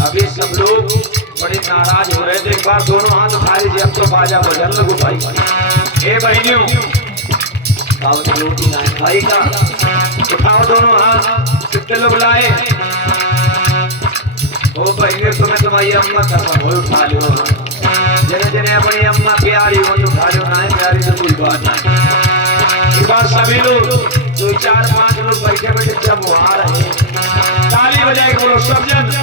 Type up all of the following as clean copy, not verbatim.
अभी सब लोग बड़े नाराज हो रहे थे। एक बार दोनों हाथ उठा लीजिए, अब तो बाजा बजन लगो भाई। ए बहनियों, रोटी लाए भाई का, उठाओ दोनों हाथ। कितने लोग लाए? ओ बहनियों, तुम्हें तुम्हारी अम्मा का बोल उठा लो। जने जने अपनी अम्मा प्यारी हो उठा लो, ना प्यारी तो कोई बात नहीं। एक बार सभी लोग 2 4 5 लोग बैठे बैठे जब वहां रहे, ताली बजाए के बोलो सब जन।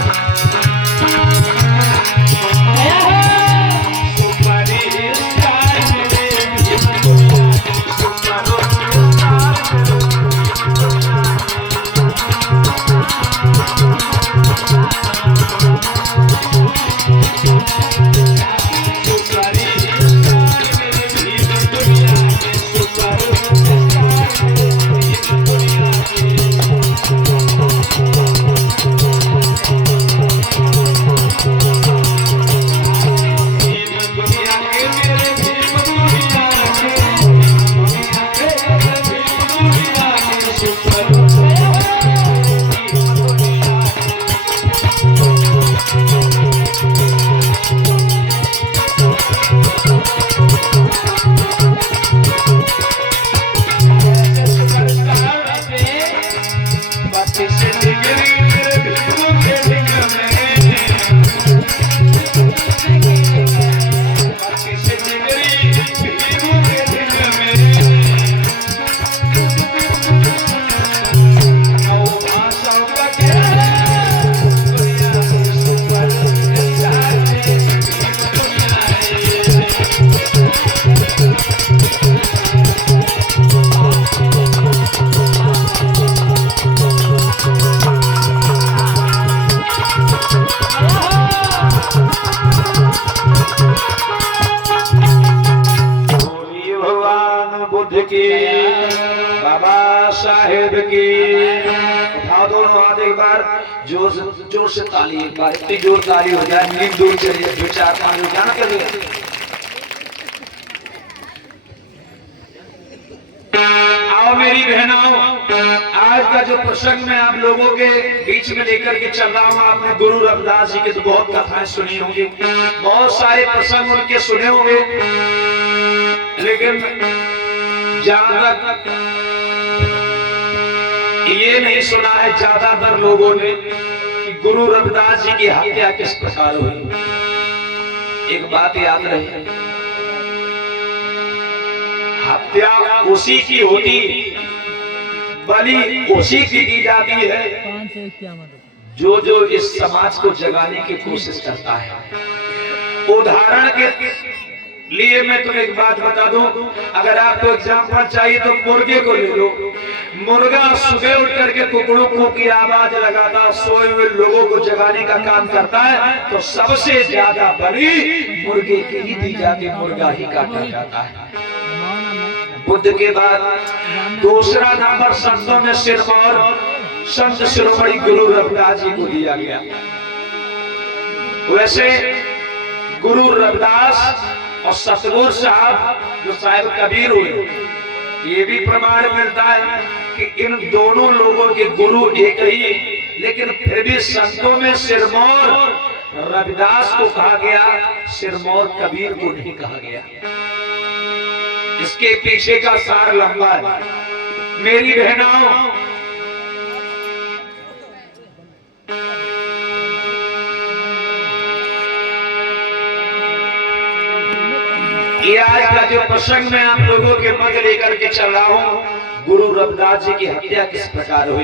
की, बाबा साहेब की। उठाओ दोनों हाथ एक बार, जोर से ताली, एक बार इतनी जोर ताली हो जाए नींद दूर चलिए। 2 4 5 लोग क्या करिए। आओ मेरी बहनाओं, आज का जो प्रसंग मैं आप लोगों के बीच में लेकर के चल रहा हूँ, आपने गुरु रविदास जी की तो बहुत कथाएं सुनी होंगी, बहुत सारे प्रसंग उनके सुने होंगे, लेकिन जहां तक ये नहीं सुना है ज्यादातर लोगों ने कि गुरु रविदास जी की हत्या किस प्रकार हुई। एक बात याद रहे, हत्या उसी की होती, बलि उसी की दी जाती है जो इस समाज को जगाने की कोशिश करता है। उदाहरण के लिए मैं तुम्हें एक बात बता दूं, अगर आपको एग्जाम्पल चाहिए तो मुर्गे को ले लो। मुर्गा सुबह उठ करके कुकड़ों की आवाज लगाता, सोए हुए लोगों को जगाने का काम करता है, तो सबसे ज्यादा बलि मुर्गे की ही दी जाती, मुर्गा ही काटा जाता है। बुद्ध के बाद दूसरा नंबर संतों में सिरमौर संत शिरोमणि गुरु रविदास जी को दिया गया। वैसे गुरु रविदास और सतगुरु साहब जो साहिब कबीर हुए, ये भी प्रमाण मिलता है कि इन दोनों लोगों के गुरु एक ही, लेकिन फिर भी संतों में सिरमौर रविदास को कहा गया, सिरमौर कबीर को नहीं कहा गया। इसके पीछे का सार लंबा है मेरी बहनों। ये आज का जो प्रसंग मैं आप लोगों के मध्य लेकर के चल रहा हूँ, गुरु रविदास जी की हत्या किस प्रकार हुई।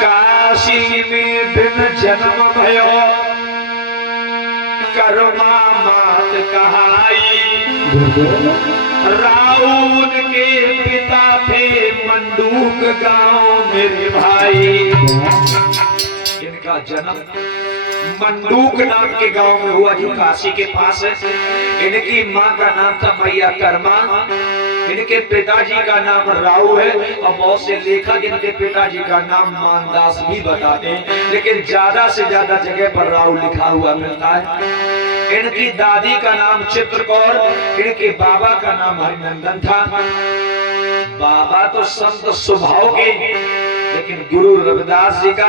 काशी में दिन जन्म भयो कर्मा मात कहाई, राउन के पिता थे मंडूक गांव मेरे भाई। इनका जन्म मंडूक नाम के गांव में हुआ जो काशी के पास है। इनकी मां का नाम था मैया कर्मा, इनके पिताजी का नाम राव है और बहुत से लेखक इनके पिताजी का नाम मानदास भी बताते हैं, लेकिन ज्यादा से ज्यादा जगह पर राव लिखा हुआ मिलता है। इनकी दादी का नाम चित्रकौर, इनके बाबा का नाम हरिनंदन था। बाबा तो संत स्वभाव के, लेकिन गुरु रविदास जी का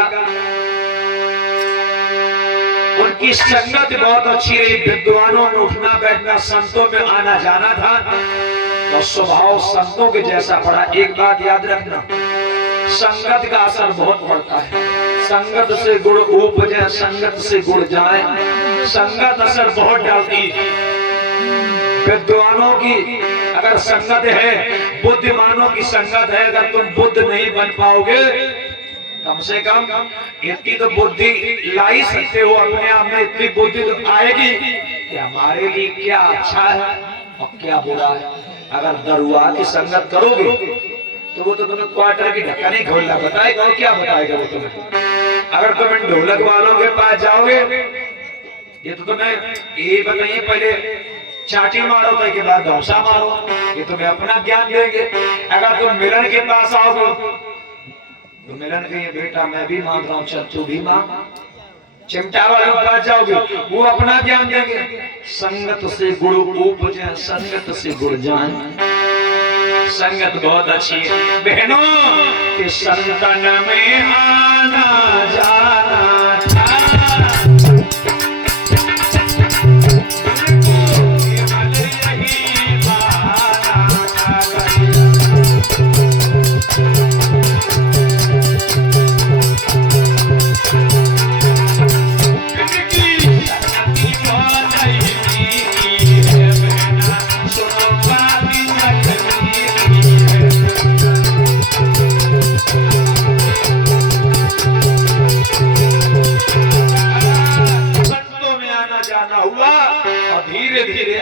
उनकी संगत बहुत अच्छी रही। विद्वानों में उठना बैठना, संतों में आना जाना था और स्वभाव संतों के जैसा पड़ा। एक बात याद रखना, संगत का असर बहुत पड़ता है। संगत से गुड़ उपजे, संगत से गुड़ जाए। संगत असर बहुत डालती है। विद्वानों की अगर संगत है, बुद्धिमानों की संगत है, अगर तुम बुद्ध नहीं बन पाओगे, कम से कम इतनी तो बुद्धि ला ही सकते हो अपने आप में। इतनी बुद्धि तो आएगी कि हमारे लिए क्या अच्छा है और क्या बुरा है। अगर दरुआ की संगत करोगे तो वो तो तुम्हें क्वार्टर की ढक्कन ही खोलना बताएगा और क्या बताएगा वो तुम्हें। अगर तुम ढोलक वालों के पास जाओगे, ये तो तुम्हें ये बताइए पहले चाटी मारो तो के बाद धौसा मारो, ये तुम्हें अपना ज्ञान देंगे। अगर तुम मिलन के पास आओगे तो मिलन के ये बेटा मैं भी मांग रहा हूँ, चल तू भी मांग। चिमटा वालों के पास जाओगे वो अपना ज्ञान देंगे। संगत से गुड़ उपजे, संगत से गुड़ जाए। संगत बहुत अच्छी है बहनों के संतन में आना जाना था।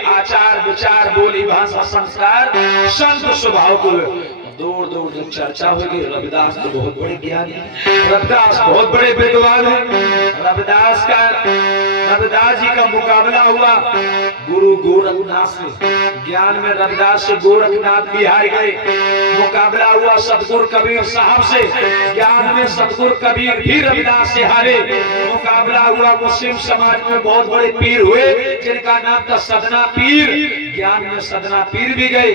आचार विचार बोली भाषा संस्कार संत स्वभाव को दूर दूर तक चर्चा होगी। रविदास तो बहुत बड़े ज्ञानी, रविदास बहुत बड़े विद्वान है। रविदास जी का मुकाबला हुआ गुरु गोरखनाथ से। ज्ञान में रविदास से गोरखनाथ बिहार गए। मुकाबला हुआ सतगुरु कबीर साहब से। ज्ञान में सतगुरु कबीर भी रविदास से हारे। मुकाबला हुआ मुस्लिम समाज में बहुत बड़े पीर हुए जिनका नाम था सदना पीर। ज्ञान में सदना पीर भी गए।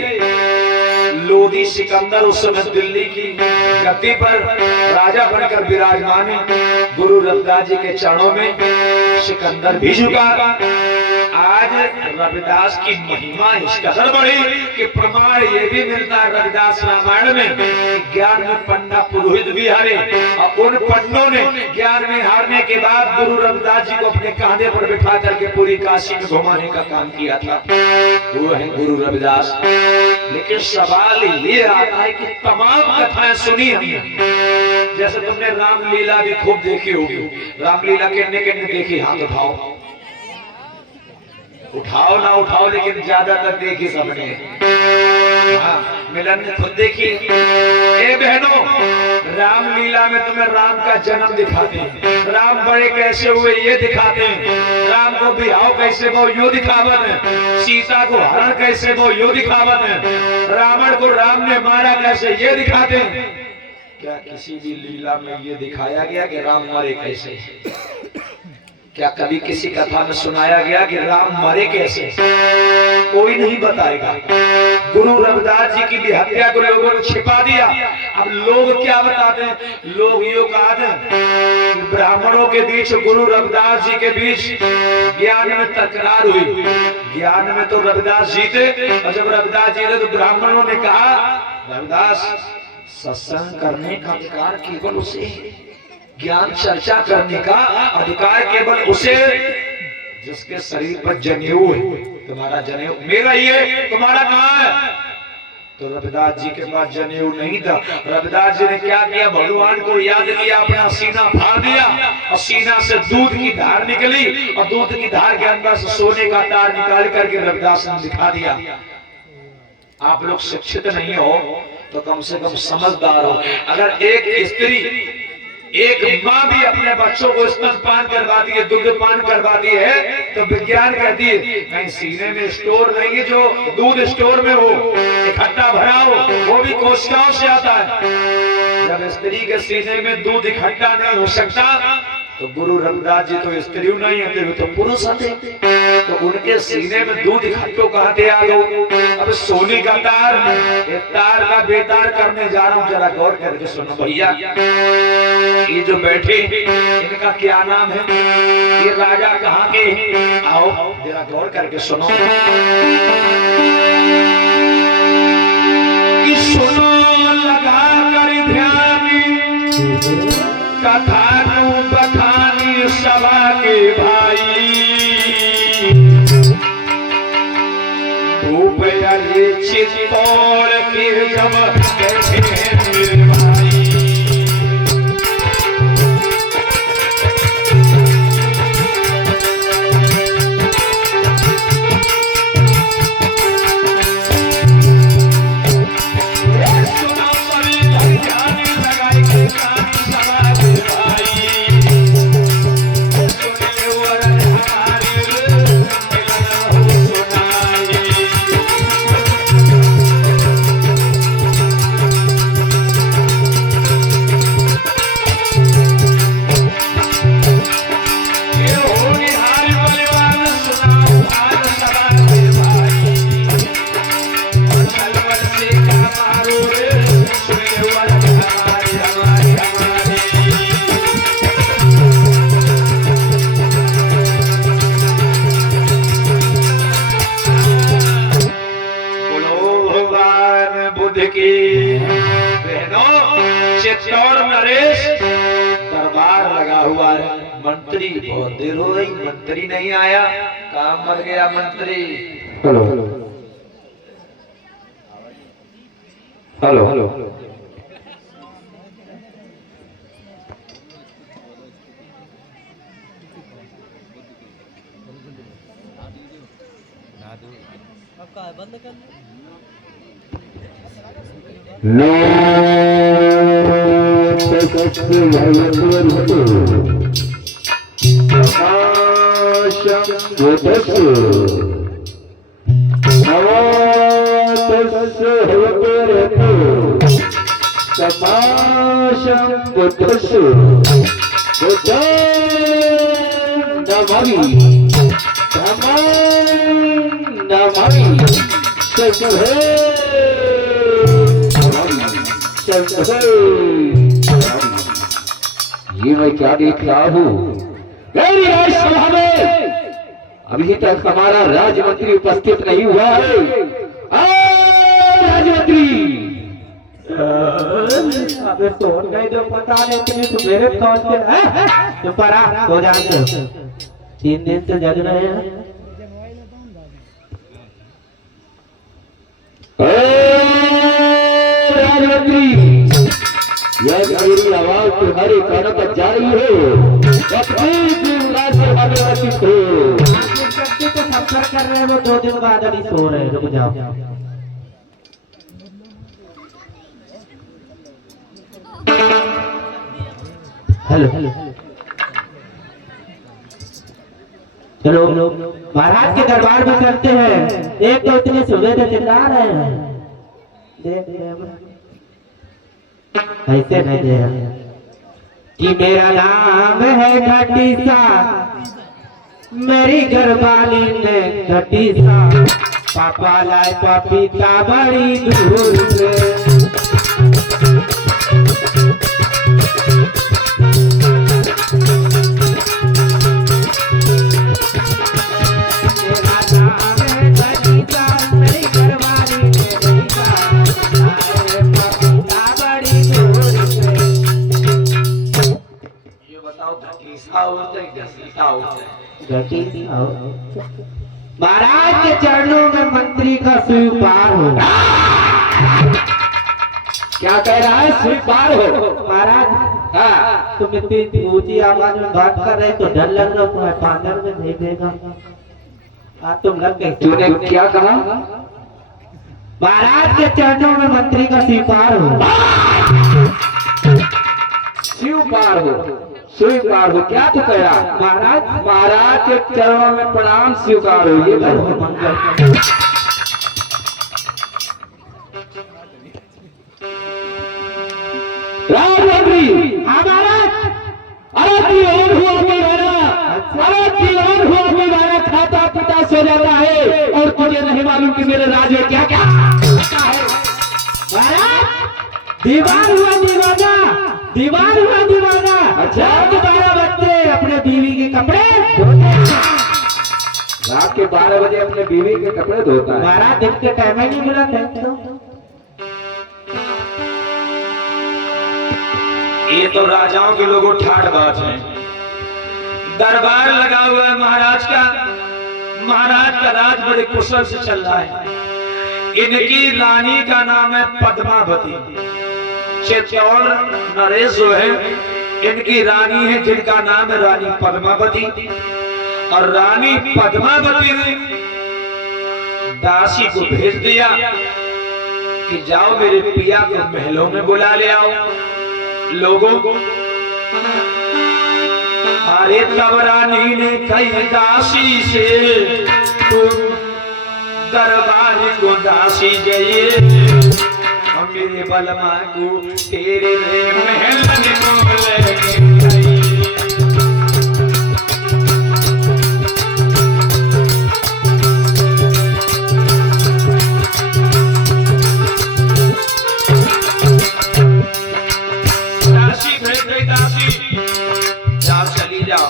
लोधी सिकंदर उस समय दिल्ली की गद्दी पर राजा बनकर विराजमान है। गुरु रविदास जी के चरणों में सिकंदर भी झुका। आज रविदास की महिमा इस कदर बढ़ी कि प्रमाण ये भी मिलता है रविदास रामायण में ज्ञान में पन्ना पुरोहित भी हारे और उन पन्नों ने ज्ञान में हारने के बाद गुरु रविदास जी को अपने कांधे पर बिठा करके पूरी काशी में घुमाने का काम किया था। वो है गुरु रविदास। लेकिन सवाल ये आता है कि तमाम कथाएं सुनी हमने, जैसे तुमने रामलीला भी खूब देखी होगी। रामलीला कितने देखी? हाथ उठाओ। उठाओ ना उठाओ, लेकिन ज्यादातर देखी सबने। हाँ, मिलन में खुद देखी। ए बहनों, रामलीला में तुम्हें राम का जन्म दिखाते हैं, राम बड़े कैसे हुए ये दिखाते हैं, राम को बिहाव कैसे वो यो दिखावत है, सीता को हरण कैसे वो यो दिखावत है, रावण को राम ने मारा कैसे ये दिखाते हैं। क्या किसी भी लीला में ये दिखाया गया कि राम मरे कैसे? क्या कभी किसी कथा में सुनाया गया कि राम मरे कैसे? कोई नहीं बताएगा। गुरु रविदास जी की भी हत्या को लोगों ने छिपा दिया। अब लोग क्या बताते हैं? लोग यो कहते हैं ब्राह्मणों के बीच, गुरु रविदास जी के बीच ज्ञान में तकरार हुई। ज्ञान में तो रविदास जीते और जब रविदास जीते तो ब्राह्मणों ने कहा रविदास सत्संग करने का अधिकार केवल उसे, ज्ञान चर्चा करने का अधिकार केवल उसे जिसके शरीर पर जनेऊ है। तुम्हारा जनेऊ मेरा ही है, तुम्हारा कहाँ है? तो रविदास जी के पास जनेऊ नहीं था। रविदास जी ने क्या किया? भगवान को याद किया, अपना सीना फाड़ दिया और सीना से दूध की धार निकली और दूध की धार के अंदर से सोने का तार निकाल करके रविदास ने दिखा दिया। आप लोग शिक्षित नहीं हो तो कम से कम समझदार हो। अगर एक स्त्री, एक माँ भी अपने बच्चों को स्तनपान करवाती है, दुग्धपान करवाती है, तो विज्ञान कहती है कहीं सीने में स्टोर नहीं है जो दूध स्टोर में हो, इकट्ठा भरा हो, वो भी कोशिकाओं से आता है। जब स्त्री के सीने में दूध इकट्ठा नहीं हो सकता, तो गुरु रविदास जी तो स्त्री नहीं है, तो पुरुष आते, तो उनके सीने में दूध इकट्ठो कहाँ थे आ लोग। अब सोने का तार, तार का बेतार करने जा रहा हूँ, जरा गौर करके सुनो भैया। ये जो बैठे इनका क्या नाम है, ये राजा कहाँ के हैं, आओ जरा गौर करके सुनो। सुनो लगा कर ध्यान, कथा को बखानी सभा के भाई, धूप चित्तौड़ के जब बैठे हैं मेरे भाई। चित्तौड़ नरेश दरबार लगा हुआ है, मंत्री बहुत देर हो गई, मंत्री नहीं आया, काम मर गया मंत्री। हेलो हेलो हेलो हेलो बंद कर ये मैं क्या देख रहा हूँ, मेरी राजसभा में अभी तक हमारा राज्यमंत्री उपस्थित नहीं हुआ है। राज्यमंत्री अबे तो गए जो पता नहीं इतनी तो मेरे कौन से हैं जो परा हो जाते 3 दिन से जग रहे हैं। राज्यमंत्री, यह मेरी आवाज तुम्हारे कानों तक जा रही है, राज्यसभा में उपस्थित हो। तो सफर कर रहे हैं, वो 2 दिन बाद अभी सो रहे हैं, रुक जाओ। हेलो हेलो चलो महाराज के दरबार में चलते हैं। एक तो इतने सुबह से चिल्ला रहे हैं, देख ऐसे नहीं दे कि मेरा नाम है घटीसा, मेरी घरवाली ने घटीसा, पापा लाए पपीता बड़ी दूर से। महाराज के चरणों में मंत्री का स्वीकार हो। क्या कह रहा है, स्वीकार हो? महाराज हाँ, तुम इतनी ऊंची आवाज में बात कर रहे तो डर लग रहा है, पांडर में देखेगा। तुम लग गए। तूने क्या कहा? महाराज के चरणों में मंत्री का स्वीकार हो। स्वीकार हो, स्वीकार हो, क्या तू कह रहा? महाराज महाराज के चरणों में प्रणाम स्वीकार हो, ये मंगल हो मंगल। राजमंत्री, हाँ महाराज। अरे दीवान हुआ दीवाना, अरे दीवान हुआ दीवाना खाता पीता सो जाता है और तुझे नहीं मालूम कि मेरे राज में क्या क्या होता है। महाराज दीवार हुआ दीवाना, दीवार हुआ दीवाना। अच्छा। रात के 12 बजे अपने बीवी के कपड़े धोते हैं। रात के 12 बजे अपने बीवी के कपड़े धोता है। महाराज दिन के टाइम ही नहीं मिला था। ये तो राजाओं के लोगों ठाठ बात है। दरबार लगा हुआ है महाराज का, महाराज का राज बड़े कुशल से चल रहा है। इनकी रानी का नाम है पद्मावती। चित्तौड़ नरेश जो है इनकी रानी है, जिनका नाम है रानी पद्मावती। और रानी पद्मावती ने दासी को भेज दिया कि जाओ मेरे पिया को महलों में बुला ले आओ। लोगों अरे तब रानी ने कही दासी से तुम दरबार को दासी जाइए, मेरे बलमा को तेरे महल में लेके आई। दासी भेज गई, दासी जाओ चली जाओ,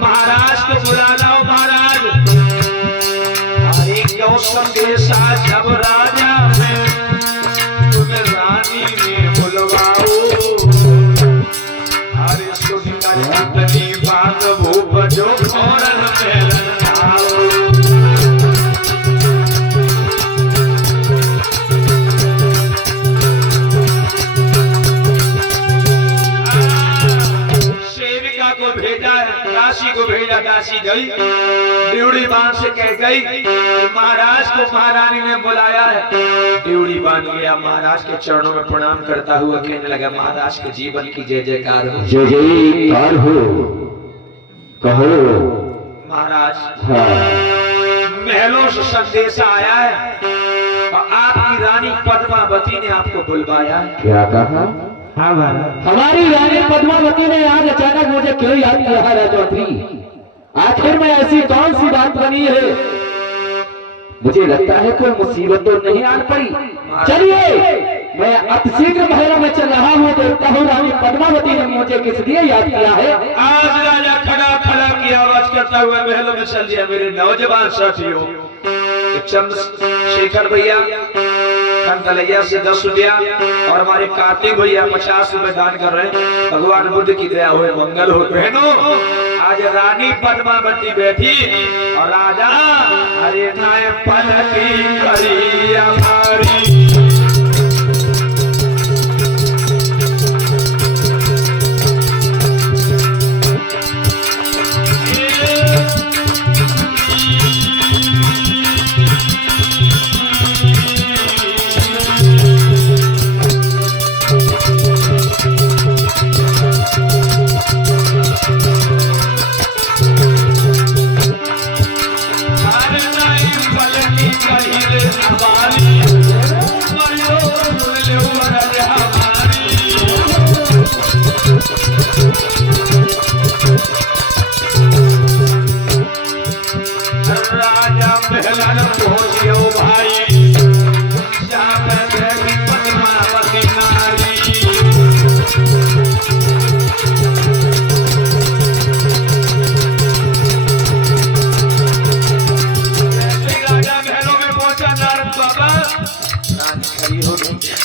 महाराज को बुला लाओ। महाराज अरे क्यों संदेशा जब राजा में तुम्हें रानी में बुलवाओ। अरे सुनकर कितनी बात भूप जो फौरन में आओ। दासी को भेजा, दासी गई ड्यूड़ी बांध से कह गई महाराज को महारानी ने बुलाया है। ड्यूड़ी बांध गया, महाराज के चरणों में प्रणाम करता हुआ कहने लगा महाराज के जीवन की जय जयकार हो। जय जयकार हो, कहो महाराज हाँ। महलों से संदेशा आया है और आपकी रानी पद्मावती ने आपको बुलवाया है। क्या कहा? हाँ महाराज। हमारी रानी पद्मावती ने आज अचानक मुझे क्यों याद किया है राजमंत्री? आखिर में ऐसी कौन सी बात बनी है? मुझे लगता है कोई मुसीबत तो नहीं आ पड़ी। चलिए मैं अतिशीघ्र महलों में चल रहा हूँ, देखता हूँ रानी पद्मावती ने मुझे किस लिए याद किया है। आज राजा खड़ा खड़ा की आवाज करता हुआ महलों में चल दिया। मेरे नौजवान साथियों, चंद्रशेखर भैया खंडलैया से 10 रुपया और हमारे कार्तिक भैया 50 रुपए दान कर रहे हैं। भगवान बुद्ध की दया हो, मंगल हो। बहनों आज रानी पद्मावती बैठी और राजा अरे नाय पलटी करी हमारी।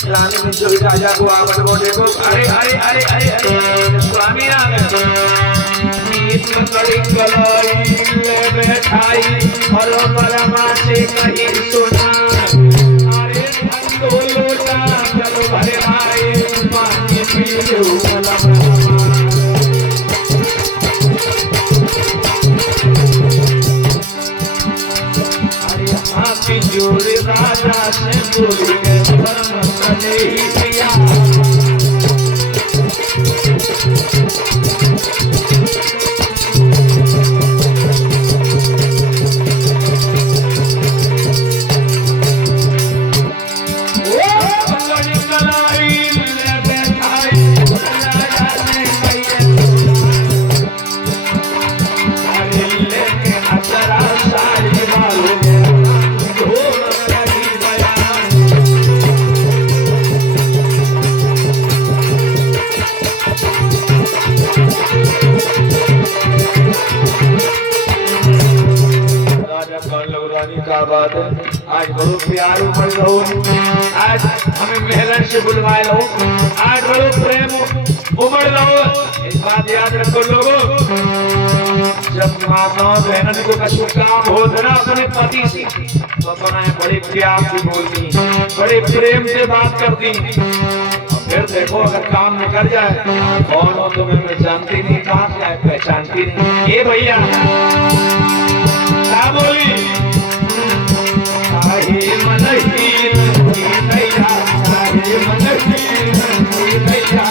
रानी ने जो राजा को आमद वो देखो, अरे अरे अरे अरे अरे स्वामी आ गए। मीत कड़ी कलाई ले बैठाई और मरमा से कहीं सुना, अरे ठंडो लोटा जल भरे आए पानी पी लो अरे हाथी बड़ो प्यार उमड़ लो, आज हमें मेहलन से बुलवाए लो, आज बड़ो प्रेम उमड़ लो। एक बात याद रखो लोगों, जब माता बहनों को कछु काम हो ना अपने पति से तो अपना बड़े प्यार से बोलती, बड़े प्रेम से बात करती। फिर देखो अगर काम निकल जाए, कौन हो तुम्हें मैं जानती नहीं, कहाँ से आए पहचानती नहीं। ये भैया क्या बोली, काहे मन हीन की भैया, काहे मन हीन की भैया।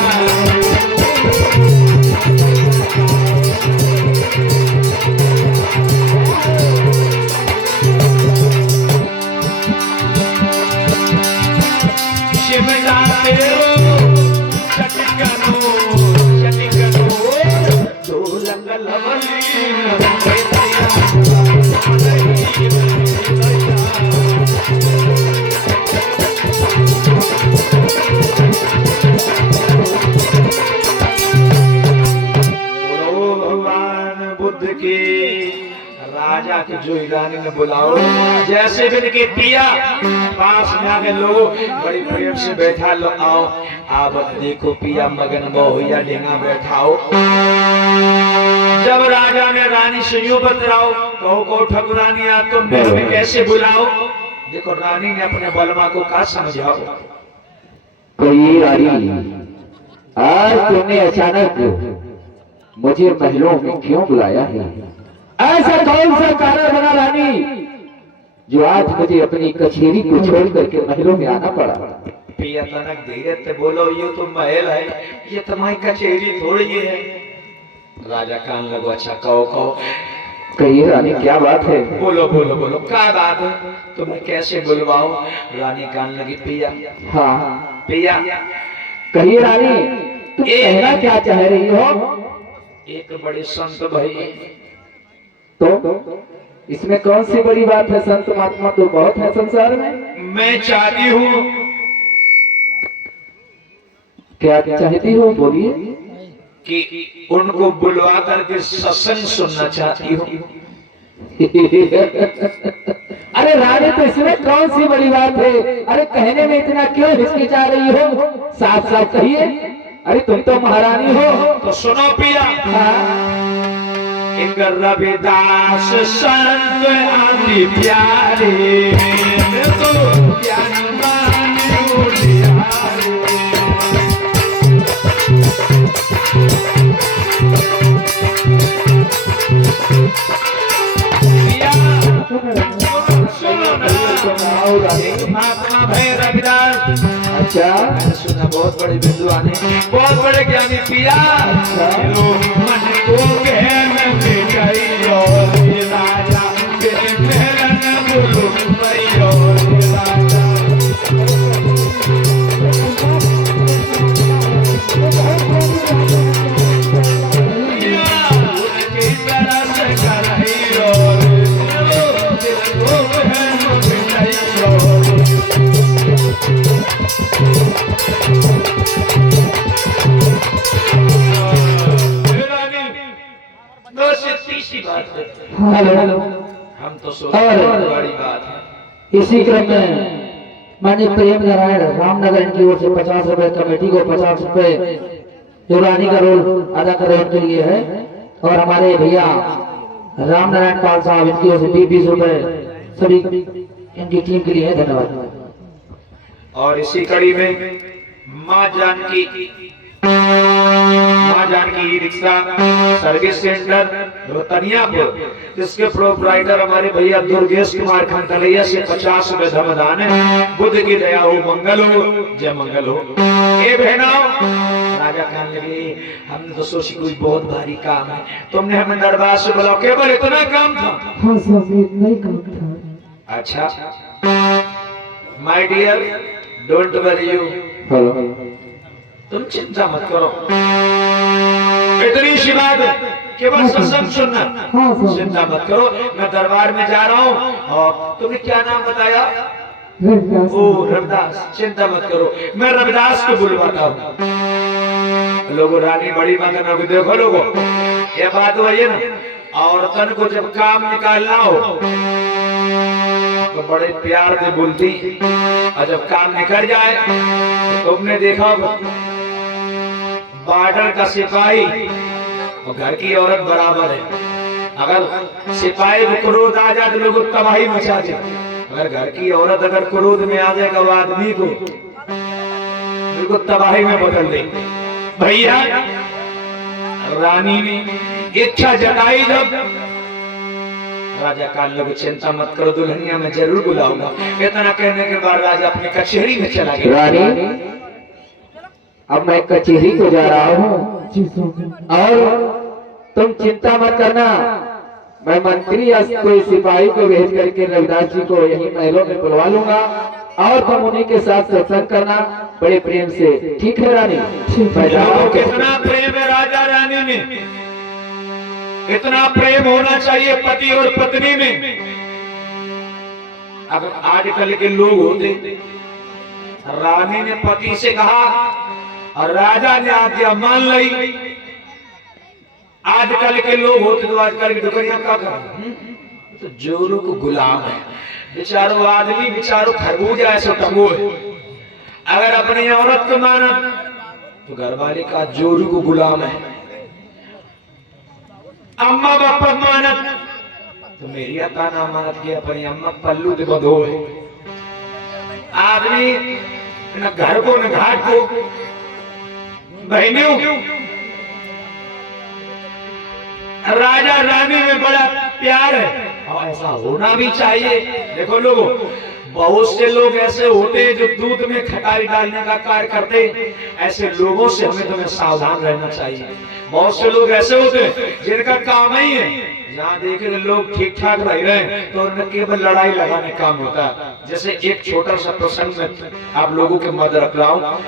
शिमला तेरो राजा के जो रानी ने बुलाओ, जैसे भी के पिया पास में आके लोगों बड़ी प्रेम से बैठा लो, आओ आप देखो पिया मगन बहुया डेंगा बैठाओ। जब राजा ने रानी से यूं बतलाओ, कहो को ठकुरानी आ तुम मेरे में कैसे बुलाओ। देखो रानी ने अपने बलमा को क्या समझाओ। कोई रानी, आज तुमने अचानक मुझे महलों में क्यों बुलाया है? ऐसा कौन सा कारण बना रानी जो आज मुझे अपनी कचेरी को छोड़ करके महलों में आना पड़ा? पिया तनक धीरे से बोलो, ये तो महल है, ये तुम्हारी कचेरी थोड़ी है। राजा कान लगो, अच्छा कहो कहिए रानी क्या बात है? बोलो बोलो बोलो क्या बात है, तुम्हें कैसे बुलवाओ। रानी कान लगी, पिया हाँ पिया कहिए रानी, तुम कहना क्या चाह रही हो? एक बड़े संत भाई, तो इसमें कौन सी बड़ी बात है? संत महात्मा तो बहुत है संसार में। मैं चाहती हूँ। क्या चाहती हो? बोलिए। कि उनको बुलवा करके सत्संग सुनना चाहती हूँ। अरे रानी, तो इसमें कौन सी बड़ी बात है? अरे कहने में इतना क्यों हिचकिचा रही हो? साफ साफ कहिए। अरे तुम तो महारानी हो। तो सुनो पिया, एक रविदास संत अति प्यारे, तो ज्ञान मानी उजियारे। सुनो ना, महात्मा भाई रविदास, अच्छा मैंने सुना बहुत बड़े विद्वान हैं, बहुत बड़े ज्ञानी पिया। मन को गहन में गइयो राजा के महलन बोलो गइयो राजा। उनकी तरह से करइयो, दिल को गहन में गइयो। तीसरी बात है, हेलो, हम तो सोचते हैं बड़ी बात है। इसी क्रम में माननीय प्रेम नारायण रामनगर की ओर से 50 रुपए कमेटी को 50 रुपए जो रानी का रोल अदा करने के लिए है, और हमारे भैया राम नारायण पाल साहब इनकी ओर से 20 रुपए सभी इनकी टीम के लिए है। धन्यवाद। और इसी कड़ी में माँ Janaki e rickshaw service centre Rotaniyapur, जिसके प्रोपराइटर हमारे भैया दुर्गेश कुमार खंडलैया से 50 रुपए धमदान है। बुद्ध की दया हो, मंगल हो, जय मंगल हो। ए बहनों, राजा कहने लगे, हमने तो सोची कोई बहुत भारी काम है, तुमने हमें दरबार से बुलाओ, केवल इतना काम था? हाँ सब इतना ही काम था। अच्छा my dear, don't worry you, तुम चिंता मत करो, इतनी सी बात है, केवल सत्संग सुनना, चिंता मत करो। मैं दरबार में जा रहा हूँ। और तुमने क्या नाम बताया? ओ रविदास। चिंता मत करो, मैं रविदास को बुलवाता हूँ। लोगों रानी बड़ी मगन हो, देखो लोगों, ये बात वही है ना, औरतन को जब काम निकालना हो तो बड़े प्यार से बोलती, और जब काम निकल जाए तो तुमने देखा होगा बॉर्डर का सिपाही और घर की औरत बराबर है। अगर सिपाही को क्रोध आ जाए तो लोग तबाही मचा दे, अगर घर की औरत अगर क्रोध में आ जाएगा वो आदमी को बिल्कुल तबाही में बदल दे। भैया रानी ने इच्छा जताई, जब राजा काल लोग चिंता मत करो, दुल्हनिया में जरूर बुलाऊंगा। इतना कहने के बाद राजा अपनी कचहरी में चला गया। रानी अब मैं कचहरी को जा रहा हूँ और तुम चिंता मत करना, मैं मंत्री या कोई सिपाही को भेज करके रविदास जी को यही महलों में बुलवा लूंगा और तुम उन्हीं के साथ सत्संग करना बड़े प्रेम से। ठीक है रानी? कितना प्रेम है राजा रानी में, इतना प्रेम होना चाहिए पति और पत्नी में। अगर आजकल के लोग होते, रानी ने पति से कहा और राजा ने आज्ञा मान ली। आजकल के लोग होते तो आजकल की दुनिया क्या कर, तो जोरू को गुलाम है बेचारो आदमी, बेचारो खरबूजा ऐसे टंगो है। अगर अपनी औरत को माना तो घरवाले का जोरू को गुलाम है, अम्मा बापा मानत तो मेरी का नाम मानत की अपनी अम्मा पल्लू दे बधो है। आदमी न घर को न घाट को, बहनियों राजा रानी में बड़ा प्यार है और ऐसा होना भी चाहिए। देखो लोगों, बहुत से लोग ऐसे होते हैं जो दूध में खटाई डालने का कार्य करते हैं, ऐसे लोगों से हमें तुम्हें सावधान रहना चाहिए। बहुत से लोग ऐसे होते हैं जिनका काम ही है जहाँ देखे लोग ठीक ठाक रह रहे हैं तो उनमें केवल लड़ाई लगाने काम होता है। जैसे एक छोटा सा प्रसंग में आप लोगों के मध्य रख रहा हूँ।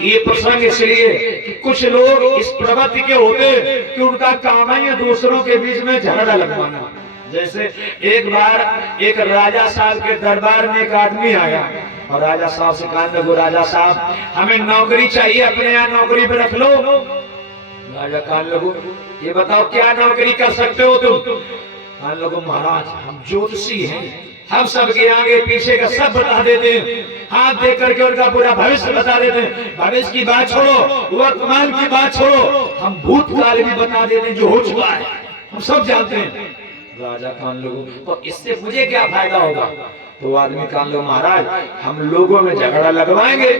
ये प्रसंग इसलिए कि कुछ लोग इस प्रवृत्ति के होते कि उनका काम ही है दूसरों के बीच में झगड़ा लगवाना। जैसे एक बार एक राजा साहब के दरबार में एक आदमी आया और राजा साहब से कहा, देखो राजा साहब हमें नौकरी चाहिए, अपने यहाँ नौकरी पे रख लो। राजा कान लोगो ये बताओ क्या नौकरी कर सकते हो तुम? कान लोगो महाराज हम ज्योतिषी हैं, हम सबके आगे पीछे का सब बता देते हैं, हाथ देख करके उनका पूरा भविष्य बता देते हैं। भविष्य की बात छोड़ो, वर्तमान की बात छोड़ो, हम भूतकाल भी बता देते हैं जो हो चुका है, हम सब जानते हैं। राजा कान लोगो तो इससे मुझे क्या फायदा होगा? तो आदमी कान लो महाराज हम लोगों में झगड़ा लगवाएंगे,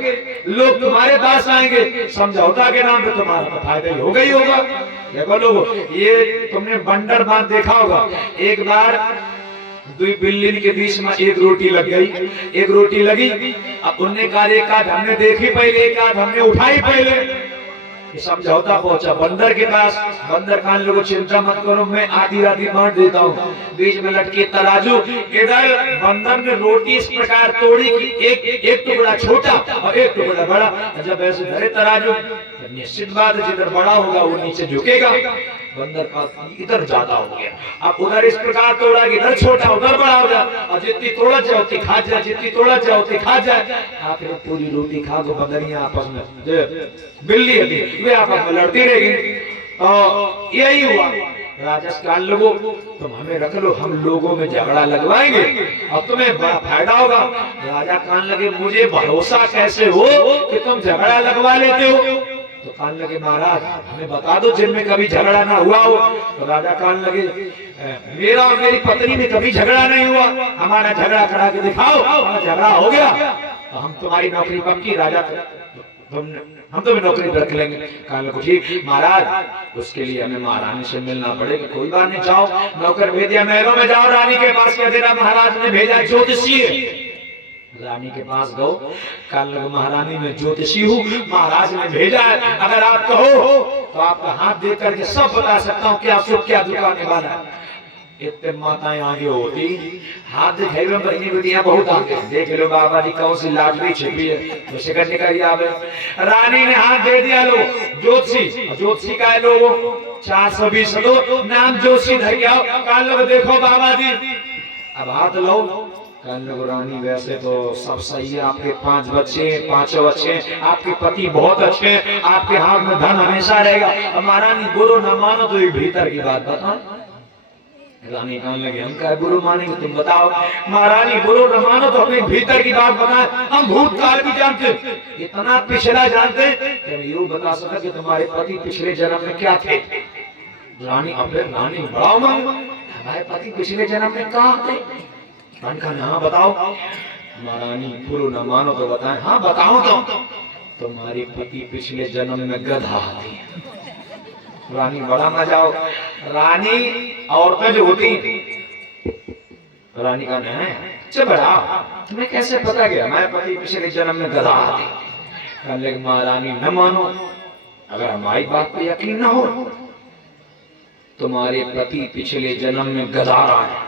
लोग तुम्हारे पास आएंगे, समझौता के नाम पे तुम्हारा तो फायदा ही होगा ही होगा। देखो लोगों, ये तुमने बंदर बात देखा होगा। एक बार दो बिल्ली के बीच में एक रोटी लग गई, एक रोटी लगी। अब उनने कहा एक आध हमने देखी पहले, एक आध हमने उठाई पहले। समझौता पहुंचा बंदर के पास। बंदर कान लोगों चिंता मत करो, मैं आधी आधी बांट देता हूँ। बीच में लटके तराजू, इधर बंदर ने रोटी इस प्रकार तोड़ी कि एक टुकड़ा छोटा और एक टुकड़ा बड़ा। जब ऐसे धरे तराजू, निश्चित बात है जिधर बड़ा होगा वो नीचे झुकेगा। बंदर का इधर ज्यादा हो गया, अब उधर इस प्रकार तोड़ा कि इधर छोटा उधर बड़ा हो जाए, और जितनी तोड़ा जाए उतनी खा जाए, जितनी तोड़ा जाए उतनी खा जाए। आखिर पूरी रोटी खा को बंदरियां आपस में बिल्ली थी वे आपस में लड़ती रहेगी। तो यही हुआ। राजा कान लोगों तुम हमें रख लो, हम लोगों में झगड़ा लगवाएंगे अब तुम्हें बड़ा फायदा होगा। राजा कान लगे मुझे भरोसा कैसे हो कि तुम झगड़ा लगवा लेते हो? तो कान लगे महाराज हमें बता दो जिनमें कभी झगड़ा ना हुआ हो। तो राजा कान लगे मेरा और मेरी पत्नी में कभी झगड़ा नहीं हुआ, हमारा झगड़ा करा के दिखाओ, झगड़ा हो गया तो हम तुम्हारी नौकरी पक्की। राजा हम तुम्हें नौकरी रख लेंगे। कान लगे ठीक महाराज, उसके लिए हमें महारानी से मिलना पड़ेगा। कोई बात नहीं, जाओ नौकर भेज दिया, महलों में जाओ, रानी के पास कह देना महाराज ने भेजा ज्योतिषी। रानी के पास गो, कान लगे महारानी में ज्योतिषी हूँ, महाराज ने भेजा है, अगर आप कहो तो आपका हाथ देख करके सब बता सकता हूँ क्या सुख क्या दुख आने वाला है। इतने माताएं आगे होती, हाथ दिखाई में बहनी बेटियां बहुत आगे। देख लो बाबा जी कौन सी लाडली छिपी है, तो शिकर निकल आवे। रानी ने हाथ दे दिया, लो ज्योतिषी, ज्योतिषी का है लोगो 420 दो नाम ज्योतिषी धर गया। कान लोग देखो बाबा जी, अब हाथ लो। कान लोग रानी वैसे तो सब सही है, आपके 5 बच्चे, 5 अच्छे, आपके पति बहुत अच्छे, आपके हाथ में धन हमेशा रहेगा। महारानी बोलो न मानो तो ये भीतर की बात बताओ। रानी कहने लगे हम क्या गुरु मानेंगे, तुम बताओ। महारानी बोलो न मानो तो अपने भीतर की बात बताए, हम भूतकाल भी जानते, इतना पिछला जानते कि हम यूं बता सका कि तुम्हारे पति पिछले जन्म में क्या थे। रानी रानी बड़ा उमंग, हमारे पति पिछले जन्म में कहाँ थे? रानी कहा हाँ बताओ। महारानी बोलो न मानो तो बताए, हाँ बताओ तो। तुम्हारे पति पिछले जन्म में गधा थे। रानी बड़ा मजा आओ। रानी औरतें जो होती, रानी का है चल बड़ा, तुम्हें कैसे पता कि हमारे पति पिछले जन्म में गधा थे? कहने लगे महारानी न मानो, अगर हमारी बात पे यकीन न हो, तुम्हारे पति पिछले जन्म में गधा रहा है,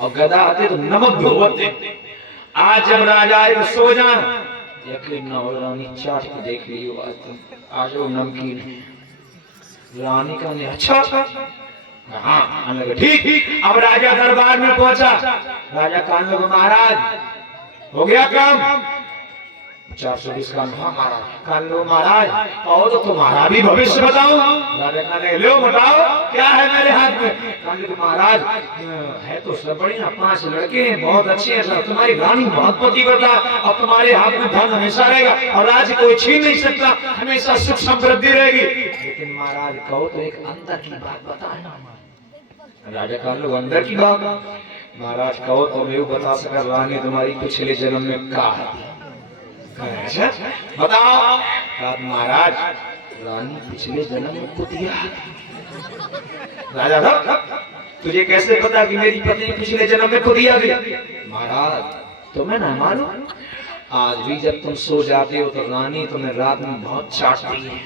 और गधा आते तो नमक भिगोते। आज जब राजा आए तो सो जा, यकीन न हो रानी चाट के देख लियो आज वो नमकीन है। रानी का ने अच्छा हाँ ठीक। अब राजा दरबार में पहुंचा। राजा कहने लगे महाराज हो गया काम? 420 काम। हाँ महाराज। कहने लगे महाराज कहो तो तुम्हारा भी भविष्य बताओ। राजा कहने लगे लो बताओ क्या है मेरे हाथ में? कहने लगे महाराज है तो सब बढ़िया, 5 लड़के हैं बहुत अच्छे हैं, तुम्हारी रानी बहुत पतिव्रता, और तुम्हारे हाथ में धन हमेशा रहेगा और राज्य कोई छीन नहीं सकता, हमेशा सुख समृद्धि रहेगी। लेकिन महाराज कहो तो एक अंदर की बात बताना। राजा कहने लगे अंदर की बात? महाराज कहो तो मैं बता सका रानी तुम्हारी पिछले जन्म में क्या है? अच्छा बताओ। महाराज रानी पिछले जन्म में कुतिया। राजा तुझे कैसे पता कि मेरी पत्नी पिछले जन्म में कुतिया थी? महाराज तुम्हें ना मालूम, आज भी जब तुम सो जाते हो तो रानी तुम्हें रात में बहुत चाटती है।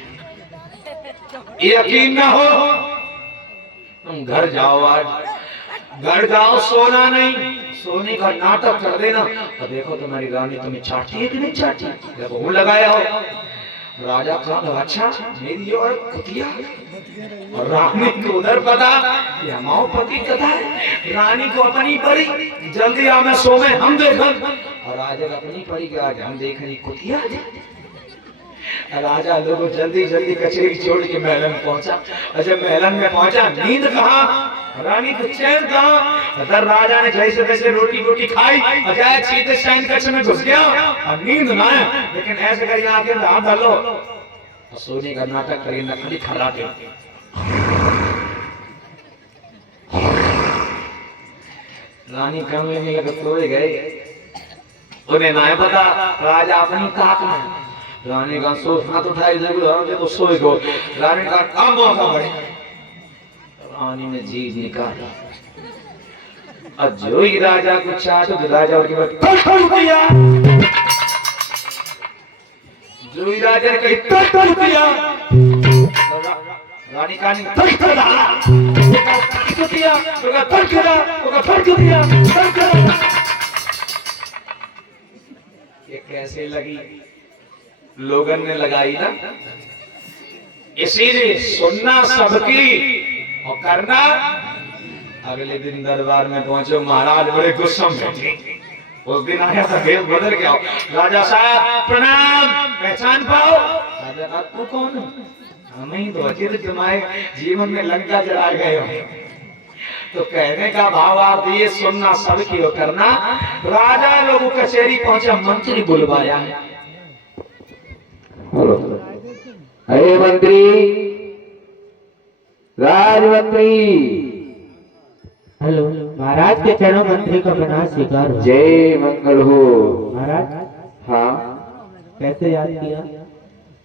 यकीन ना हो तुम घर जाओ, आज घर जाओ, सोना नहीं, सोने का नाटक कर देना तो देखो तुम्हारी रानी तुम्हें चाटती है कि नहीं चाटती। जब वो लगाया हो राजा कहा अच्छा मेरी और कुतिया, और रानी को उधर पता कि हमारा पति कथा है। रानी को अपनी परी जल्दी आ मैं सो में हम देख, और राजा अपनी परी के आज हम देख रही कुतिया। राजा लोगों जल्दी जल्दी कचेरी छोड़ के महलन पहुंचा, और जब महलन में पहुंचा नींद कहा, रानी को चैन कहा। अगर राजा ने जैसे तैसे रोटी खाई और जाए सीधे शयन कक्ष में घुस गया और नींद ना आए, लेकिन ऐसे करके आके हाथ डालो और सोने का नाटक करके नकली खराटे। रानी करने लगे सोए गए, उन्हें ना पता राजा अपनी ताक में। रानी का सो हाथ उठाई तो सोए गो। रानी का काम मौका बढ़े, रानी ने जीभ निकाला और जो ही राजा को चाटो तो राजा के बाद दिया, जो ही राजा ने कही तल दिया, रानी का ये कैसे लगी? लोगन ने लगाई ना, इसीलिए सुनना सबकी और करना। अगले दिन दरबार में पहुंचे, महाराज बड़े गुस्सा में थे। उस दिन आया था भेद बदल गया। राजा साहब प्रणाम, पहचान पाओ? राजा साहब तू कौन हो? हमें ही तो अचित तुम्हारे जीवन में लंका जला गए हो। तो कहने का भाव आप ये सुनना सबकी और करना। राजा लोग कचेरी पहुंचा, मंत्री बुलवाया। अरे मंत्री, राजमंत्री। हेलो महाराज के चरणों मंत्री का प्रणाम स्वीकार हो। जय मंगल हो महाराज। हाँ कैसे याद किया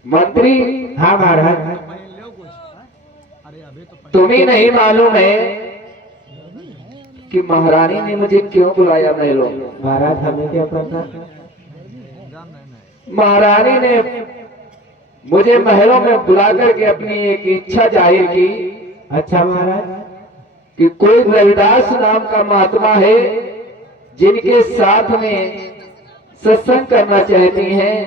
मंत्री? हाँ महाराज। तुम्हें नहीं मालूम है कि महारानी ने मुझे क्यों बुलाया महलों? महाराज हमें क्या पता। महारानी ने मुझे महलों में बुलाकर के अपनी एक इच्छा जाहिर की। अच्छा महाराज। कि कोई रविदास नाम का महात्मा है जिनके साथ में सत्संग करना चाहती हैं,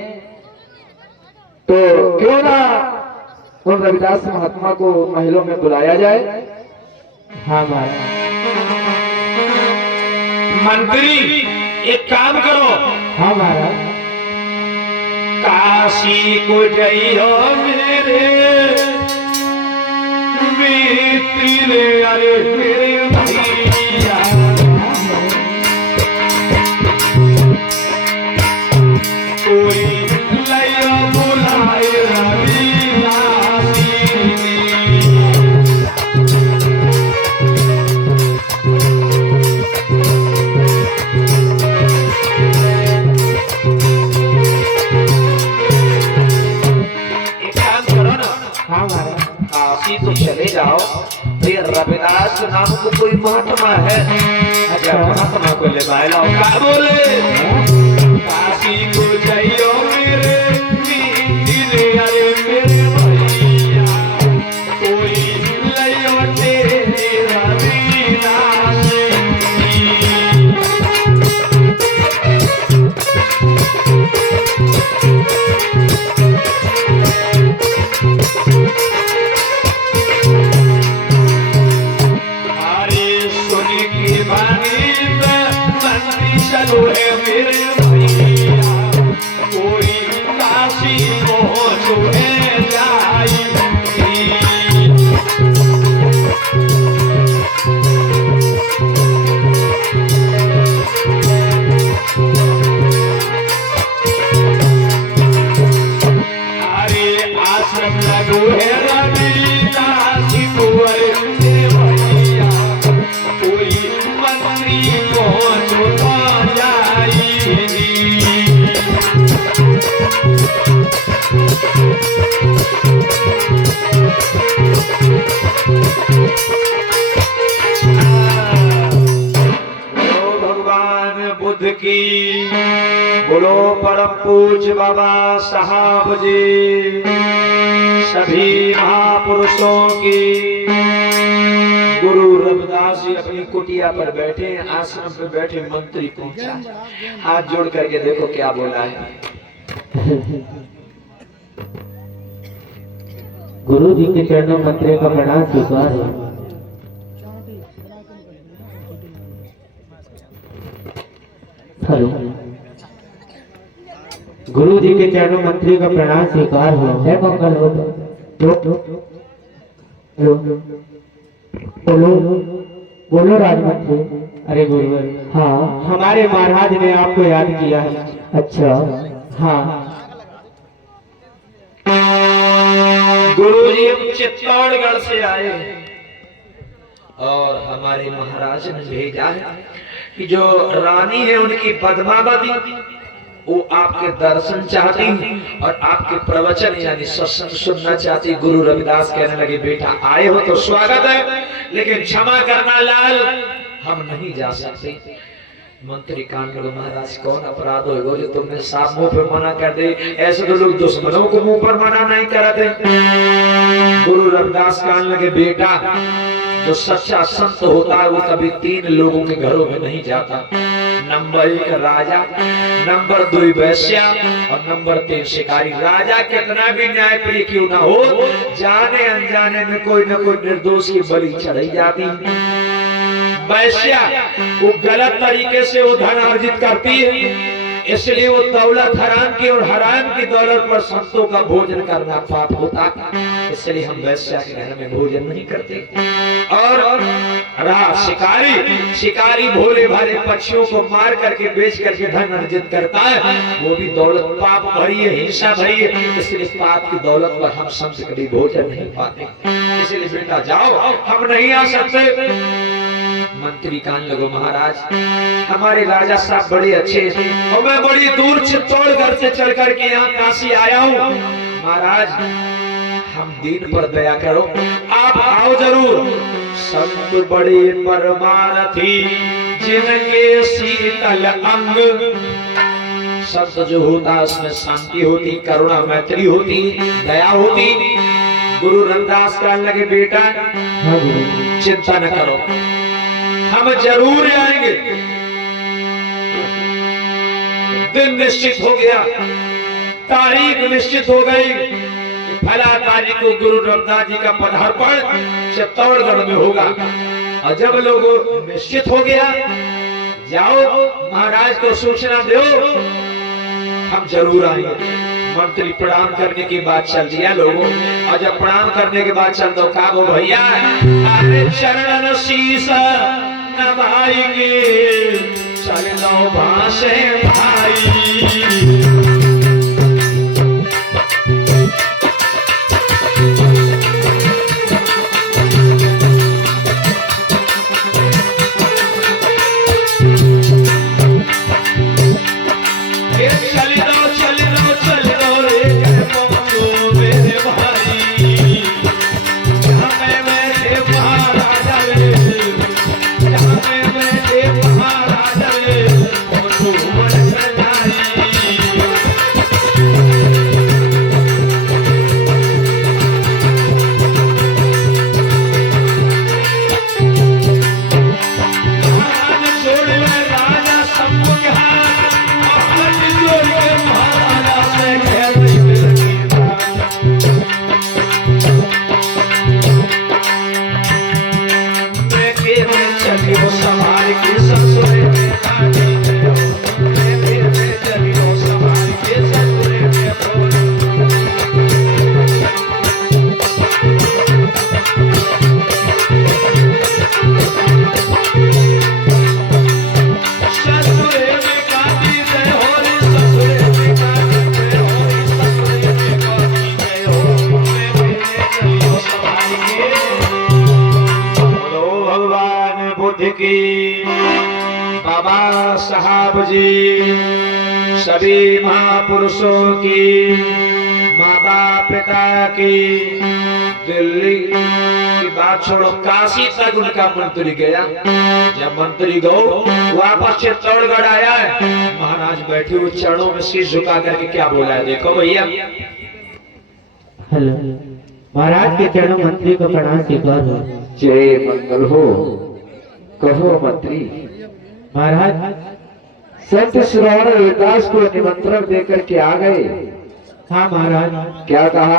तो क्यों ना उन रविदास महात्मा को महलों में बुलाया जाए। हाँ महाराज। मंत्री एक काम करो। हाँ महाराज। काशी को जइयो मेरे मित्र, अरे मेरे भाई काशी तो चले जाओ, ये रविदास के नाम को कोई महात्मा है, अच्छा महात्मा को ले लाओ। क्या बोले? काशी को जाइयो मेरे दिले, अरे मेरे भैया कोई लइयो तेरे रविदास चलो है मेरे भैया कोई काशी पहुँचो है जाई। अरे आश्रम लगो है रविदास कुंवर भैया कोई मंत्री पहुँचो की। बोलो परम पूज्य बाबा साहब जी, सभी महापुरुषों की। गुरु रविदास जी अपनी कुटिया पर बैठे, आश्रम पर बैठे, मंत्री पहुंचा, हाथ जोड़ करके देखो क्या बोला है। गुरु जी के चरणों मंत्री का प्रणाम स्वीकार है। हेलो, गुरु जी के चरणों मंत्री का प्रणाम स्वीकार हो। है मंगल हो। बोलो बोलो राजमंत्री। अरे गुरुवर, हाँ हमारे महाराज ने आपको याद किया है। अच्छा, हाँ गुरु जी हम चित्तौड़गढ़ से आए और हमारे महाराज ने भेजा है कि जो रानी है उनकी पद्मावती, वो आपके दर्शन चाहती और आपके प्रवचन यानी सत्संग सुनना चाहती। गुरु रविदास कहने लगे बेटा आए हो तो स्वागत है, लेकिन क्षमा करना लाल, हम नहीं जा सकते। मंत्री कान लगे महाराज कौन अपराध हो जो तुमने साफ मुंह पर मना कर दे, ऐसे तो लोग दुश्मनों को मुंह पर मना नहीं करते। गुरु रविदास कान लगे बेटा जो सच्चा संत होता है वो कभी 3 लोगों के घरों में नहीं जाता। नंबर 1 राजा, नंबर 2 वैश्या और नंबर 3 शिकारी। राजा कितना भी न्यायप्रिय क्यों ना हो, जाने अनजाने में कोई न कोई निर्दोष की बलि चढ़ाई जाती। वैश्या वो गलत तरीके से वो धन अर्जित करती है, इसलिए वो दौलत हराम की और हराम की दौलत पर संतों का भोजन करना पाप होता, इसलिए हम वैश्या के घर में भोजन नहीं करते। और रहा शिकारी, शिकारी भोले भाले पक्षियों को मार करके बेच करके धन अर्जित करता है, वो भी दौलत पाप भरी है, हिंसा भरी है, इसलिए पाप की दौलत पर हम संत कभी भोजन नहीं पाते। इसलिए बेटा जाओ, हम नहीं आ सकते। मंत्री कान लगो महाराज हमारे राजा साहब बड़े अच्छे हैं और मैं बड़ी दूर चित्तौड़गढ़ से चल करके यहाँ काशी आया हूँ। महाराज हम दीन पर दया करो, आप आओ जरूर। संत बड़े परमारथी जिनके शीतल अंग, संत जो होता है उसमें शांति होती, करुणा मैत्री होती, दया होती। गुरु रविदास कहने लगे बेटा चिंता न करो, हम जरूर आएंगे। दिन निश्चित हो गया, तारीख निश्चित हो गई, फला तारीख को गुरु रविदास जी का पदार्पण चित्तौड़गढ़ में होगा। और जब लोगों निश्चित हो गया, जाओ महाराज को सूचना दो, हम जरूर आएंगे। मंत्री प्रणाम करने की बात चल दिया लोगों, और जब प्रणाम करने के बाद चल दो का वो भैया अरे चरण शीश नवाएंगे, चल दो भाषे भाई। साहब जी, सभी महापुरुषों की, माता पिता की, दिल्ली की बात छोड़ो, काशी तक उनका मंत्री गया। जब मंत्री गो वापस चित्तौड़गढ़ आया है, महाराज बैठे हुए चरणों में शीश झुका करके क्या बोला है, देखो भैया। हेलो महाराज के चरणों मंत्री को प्रणाम स्वीकार हो। जय मंगल हो। कहो मंत्री। महाराज संत श्रवण रविदास को निमंत्रण देकर के आ गए। हाँ महाराज। क्या कहा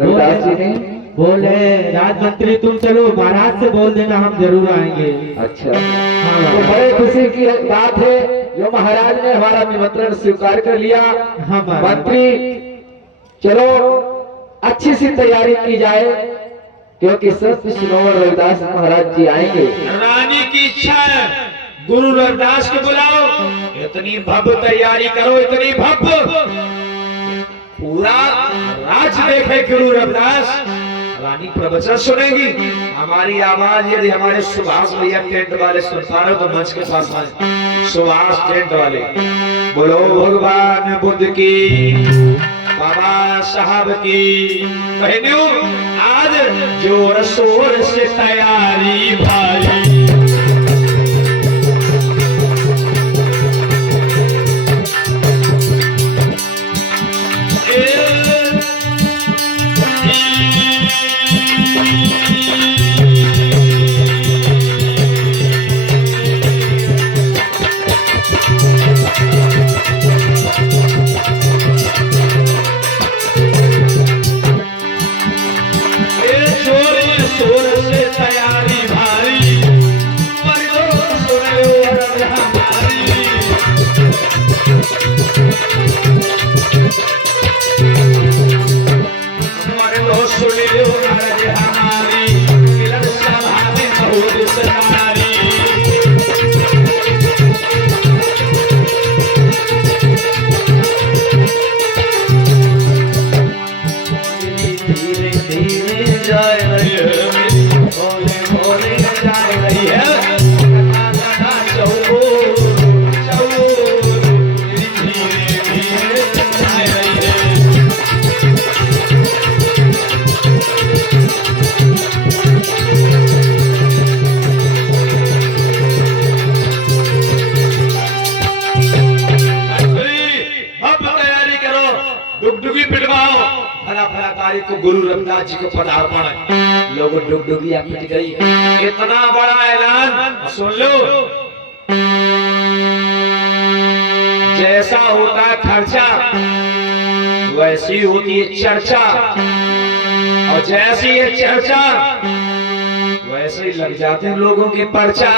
रविदास जी ने? बोले राजमंत्री तुम चलो, महाराज से बोल देना हम जरूर आएंगे। अच्छा, हाँ तो बड़े खुशी की बात है जो महाराज ने हमारा निमंत्रण स्वीकार कर लिया। हाँ महाराज। मंत्री चलो अच्छी सी तैयारी की जाए, क्योंकि संत श्रवण रविदास महाराज जी आएंगे। रानी की इच्छा है, गुरु रविदास को बुलाओ, इतनी भव्य तैयारी करो, इतनी भव्य, पूरा राज देखे गुरु रविदास। रानी प्रवचन सुनेगी, हमारी आवाज यदि हमारे सुभाष भैया टेंट वाले सुन पा रहे हो तो मंच के पास आए। सुभाष टेंट वाले, बोलो भगवान बुद्ध की, बाबा साहब की। बहनियों आज जोर शोर से तैयारी भारी, को गुरु रविदास जी को पदार्पण है। लोगों डुगडुगिया पिट गई, इतना बड़ा ऐलान सुन लो। जैसा होता है खर्चा वैसी होती है चर्चा, और जैसी है चर्चा वैसे ही लग जाते हैं लोगों के पर्चा।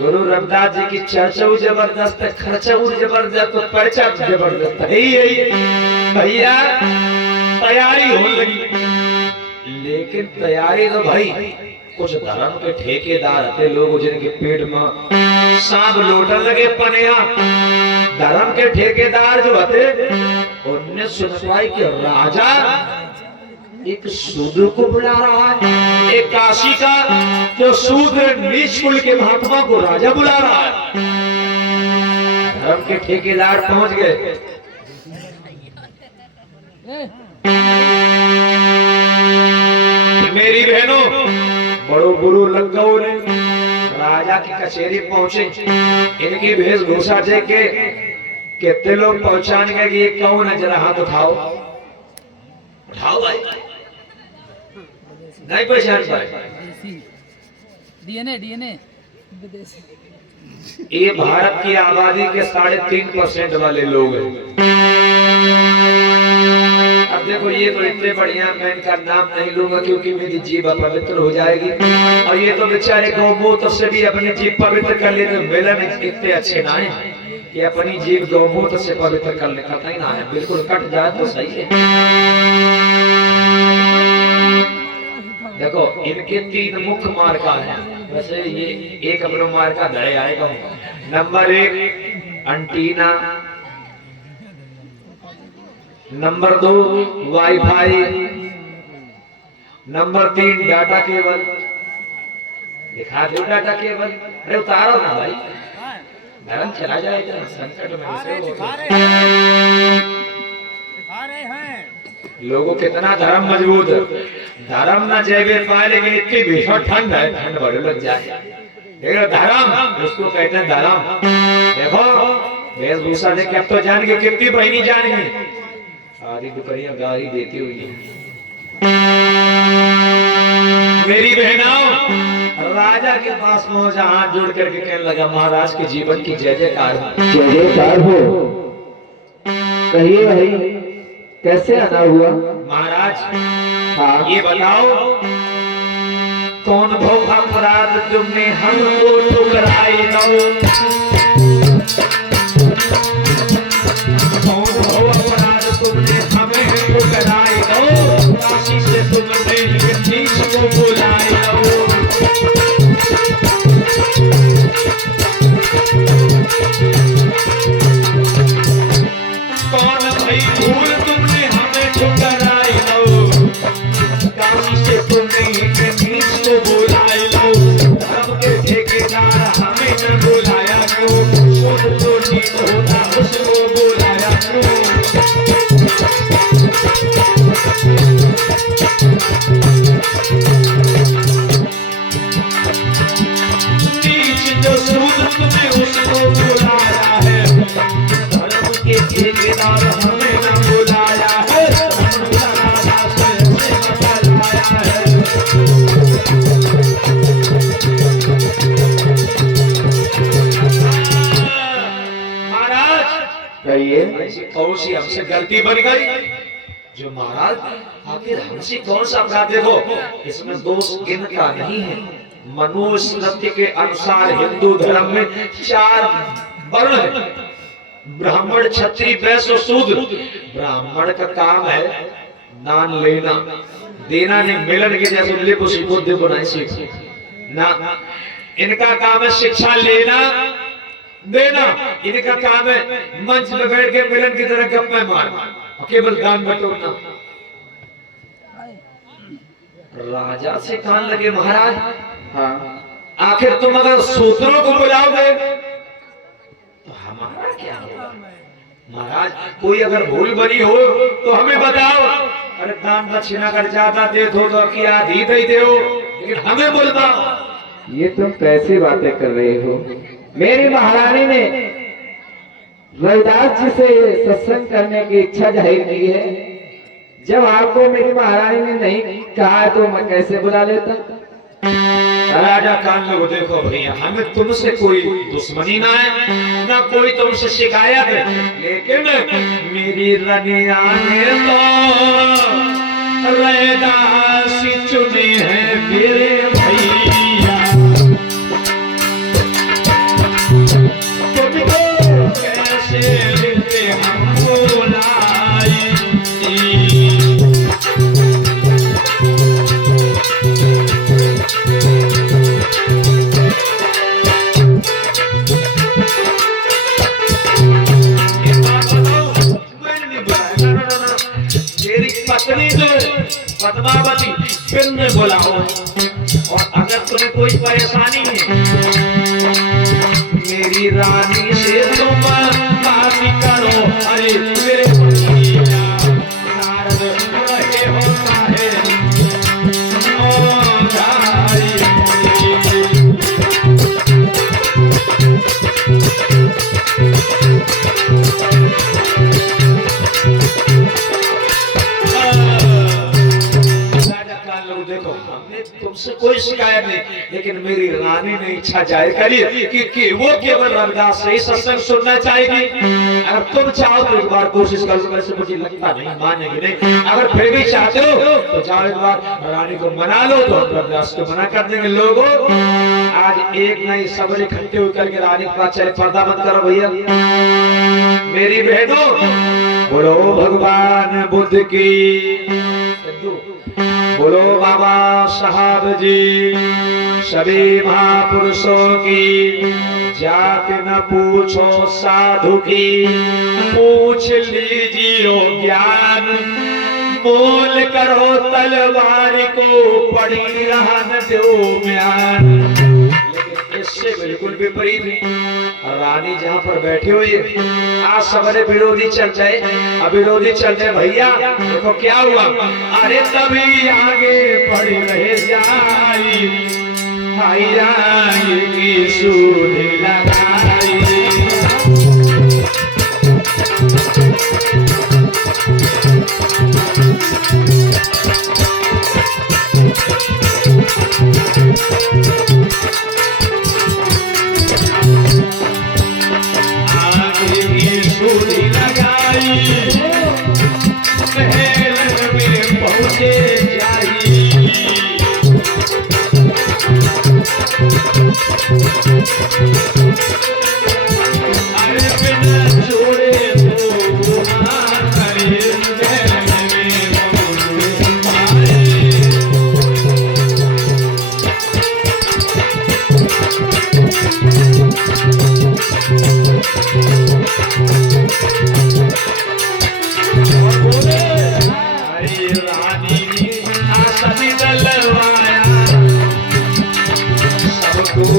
गुरु रविदास जी की चर्चा जबरदस्त है, खर्चा जबरदस्त, तो पर्चा जबरदस्त है। भैया तैयारी हो गई, लेकिन तैयारी तो भाई कुछ धर्म के ठेकेदार थे लोग जिनके पेट में सांप लोटन लगे पनिया। धर्म के ठेकेदार जो थे उनने सुनवाई कि राजा एक शूद्र को बुला रहा है, एक काशी का जो शूद्र नीच कुल के महात्मा को राजा बुला रहा है। धर्म के ठेकेदार पहुंच गए। मेरी बहनों, बड़ो गुरु लंगऊ ने राजा की कचहरी पहुंचे। इनकी वेशभूषा देख के कितने लोग पहचान गए कि ये कौन है, जरा हाथ उठाओ। उठाओ भाई, नहीं पहचान पाए। डीएनए ये भारत की आबादी के 3.5% वाले लोग हैं। अब देखो ये तो इतने बढ़िया, मैं इनका नाम नहीं लूंगा क्योंकि मेरी जीभ अपवित्र हो जाएगी, और ये तो बेचारे गौमूत्र से भी अपनी जीभ पवित्र कर लेते। मेले में कितने अच्छे ना है कि अपनी जीभ गौमूत्र से पवित्र कर ले, कतई ही ना है, बिल्कुल कट जाए तो सही है। देखो इनके 3 मुख्य मार्का है, वैसे ये एक अपना मार्का धड़े आएगा। Number 1 antenna, number 2 wifi, number 3 data cable. दिखा दो डाटा केबल, अरे उतारो ना भाई, धर्म चला जाएगा संकट में से लोगों कितना धर्म मजबूत है। धर्म न जेबे पाए लेकिन इतनी भीषण ठंड है, ठंड बड़े लग जाए। देखो धर्म उसको कहते हैं धर्म। देखो वेशभूषा देख के अब तो जान के कितनी बहनी जान गई, आधी दुपहरिया गाड़ी देती हुई है। मेरी बहनों राजा के पास पहुंचा, हाथ जोड़ करके कहने लगा महाराज के जीवन की जय जयकार जय जयकार हो। कहिए भाई कैसे आना हुआ? महाराज हाँ ये बताओ कौन भव अपराध तुमने हमको ठुकराई दो, कौन भव अपराध तुमने हमें ठुकराई दो, काशी से तुमने नीच को बुलाई दो। कौन भाई भूल तुमने हमें ठुकराई दो, काशी से तुमने नीच को बुलाई लो, धर्म के ठेकेदार हमें न बुलाया क्यों, शुद्ध तो नीच होता उसको बुलाया क्यों। नीच जो शुद्ध तुमने उसको बुलाया है, धर्म के ठेकेदार हमें न बुलाया है, कहिए ऐसी कौन सी हमसे गलती बन गई जो महाराज आखिर हमसे कौन सा अपराध। देखो इसमें दोष इनका नहीं है। मनुस्मृति के अनुसार हिंदू धर्म में 4 वर्ण है, ब्राह्मण क्षत्रिय वैश्य और शूद्र। ब्राह्मण का काम है दान लेना देना, नहीं मिलन के जैसे लिपो सीखो देखो नहीं सीखो ना। इनका काम है शिक्षा लेना देना, इनका काम है मंच में बैठ के मिलन की तरह गप्पे मारना, केवल दान बटोरना। राजा से कान लगे महाराज हाँ आखिर तुम अगर सूत्रों को बुलाओगे तो हमारा क्या होगा। महाराज कोई अगर भूल बनी हो तो हमें बताओ। अरे दान दक्षिणा कर ज्यादा दे दो तो की आधी दे दो, लेकिन हमें बोलता। ये तुम कैसी बातें कर रहे हो? मेरी महारानी ने रविदास जी से सत्संग करने की इच्छा जाहिर की है। जब आपको मेरी महारानी ने नहीं कहा तो मैं कैसे बुला लेता? राजा कान लोग देखो भैया, हमें तुमसे कोई दुश्मनी ना है ना कोई तुमसे शिकायत है, लेकिन मेरी रनिया ने तो रैदास चुने हैं मेरे भैया। तुमको कैसे लेते हम बोलाई, पत्नी जो पद्मावती फिर में बुलाओ, और अगर तुम्हें कोई परेशानी है मेरी रानी से तुम बात करो। अरे मेरे भैया नारद रहे होता है ओ गाई। देखो हमने तुमसे कोई शिकायत नहीं, लेकिन मेरी रानी ने इच्छा जाहिर करी कि वो केवल रविदास से ही सत्संग सुनना चाहेगी। अगर तुम चाहो तो एक बार कोशिश कर लो, वैसे मुझे लगता नहीं मानेगी नहीं। अगर फिर भी चाहते हो तो जाओ एक बार रानी को मना लो, तो रविदास को मना कर देंगे। लोगों आज एक नहीं सब इकट्ठे होकर के रानी के पास चले, पर्दा बंद करो भैया। मेरी बहनों बोलो भगवान बुद्ध की, बोलो बाबा साहब जी, सभी महापुरुषों की। जात न पूछो साधु की, पूछ लीजिए ज्ञान। मोल करो तलवार को, पड़ी रहन दो म्यान। लेकिन इससे बिल्कुल विपरीत है। रानी जहाँ पर बैठी हुई है, आज सबरे विरोधी चल जाए, अब विरोधी चल जाए भैया, देखो क्या हुआ। अरे तभी आगे बढ़ रहे जाई, भैया की सूद लगाई।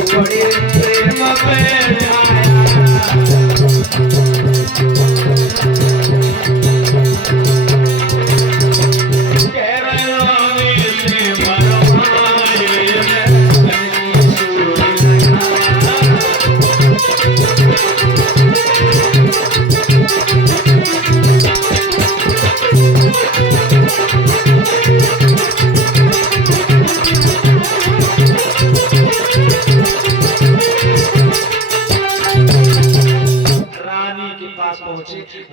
बड़े प्रेम में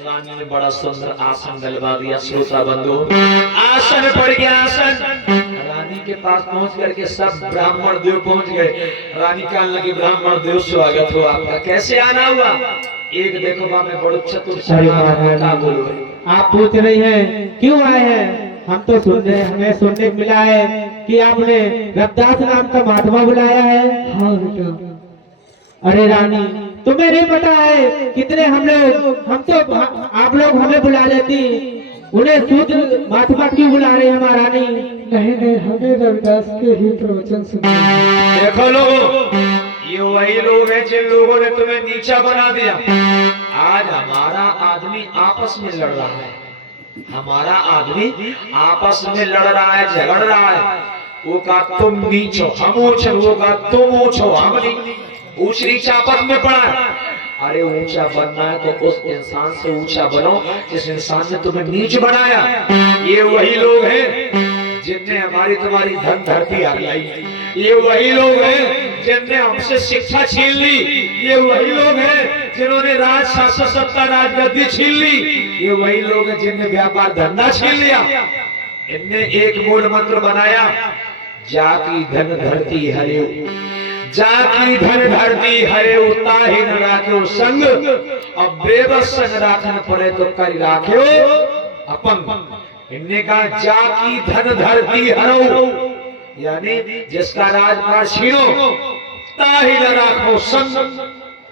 रानी ने बड़ा सुंदर आसन डलवा दिया। श्रोता बंधु, आसन पड़ गया। आसन रानी के पास पहुंच करके सब ब्राह्मण देव पहुंच गए। रानी कहने लगी, ब्राह्मण देव स्वागत हो आपका, कैसे आना हुआ? एक देखो बा मैं बड़ो चतुर का बोलो। आप पूछ रही हैं क्यों आए हैं? हम तो हमें सुनने को मिला है कि आपने रविदास नाम का महात्मा बुलाया है। हाँ बेटा। अरे रानी, तुम्हें नहीं पता है कितने हम तो आप लोग हमें बुला लेती, उन्हें शूद्र महात्मा क्यों बुला रहे हैं महारानी? नहीं, हमें रविदास के ही प्रवचन सुनना। देखो लोगों, ये वही लोग हैं जिन लोगों ने तुम्हें नीचा बना दिया। आज हमारा आदमी आपस में लड़ रहा है, हमारा आदमी आपस में लड़ रहा है, झगड़ रहा है। वो का तुम नीचो हम ऊंचे, वो का तुम ऊंचो हम ऊंच नीचा आपस में पड़ा है। अरे ऊंचा बनना है तो उस इंसान से ऊंचा बनो जिस इंसान ने तुम्हें नीच बनाया। ये वही लोग हैं जिनने हमारी तुम्हारी धन धरती हरलाई। ये वही लोग हैं जिनने हमसे शिक्षा छीन ली। ये वही लोग हैं जिन्होंने राज शासन सत्ता राजगद्दी छीन ली। ये वही लोग हैं जिनने व्यापार धंधा छीन लिया। इनने एक मूल मंत्र बनाया, जाकी धन धरती हरे, जाकी धन धरती हरे उताही न राख्यो संग, अब बेबस संग राखन पड़े तो कर राख्यो अपंग। इनने कहा जाकी धन धरती हरो, यानी जिसका राजपाट छीनो, ताही न राखो संग,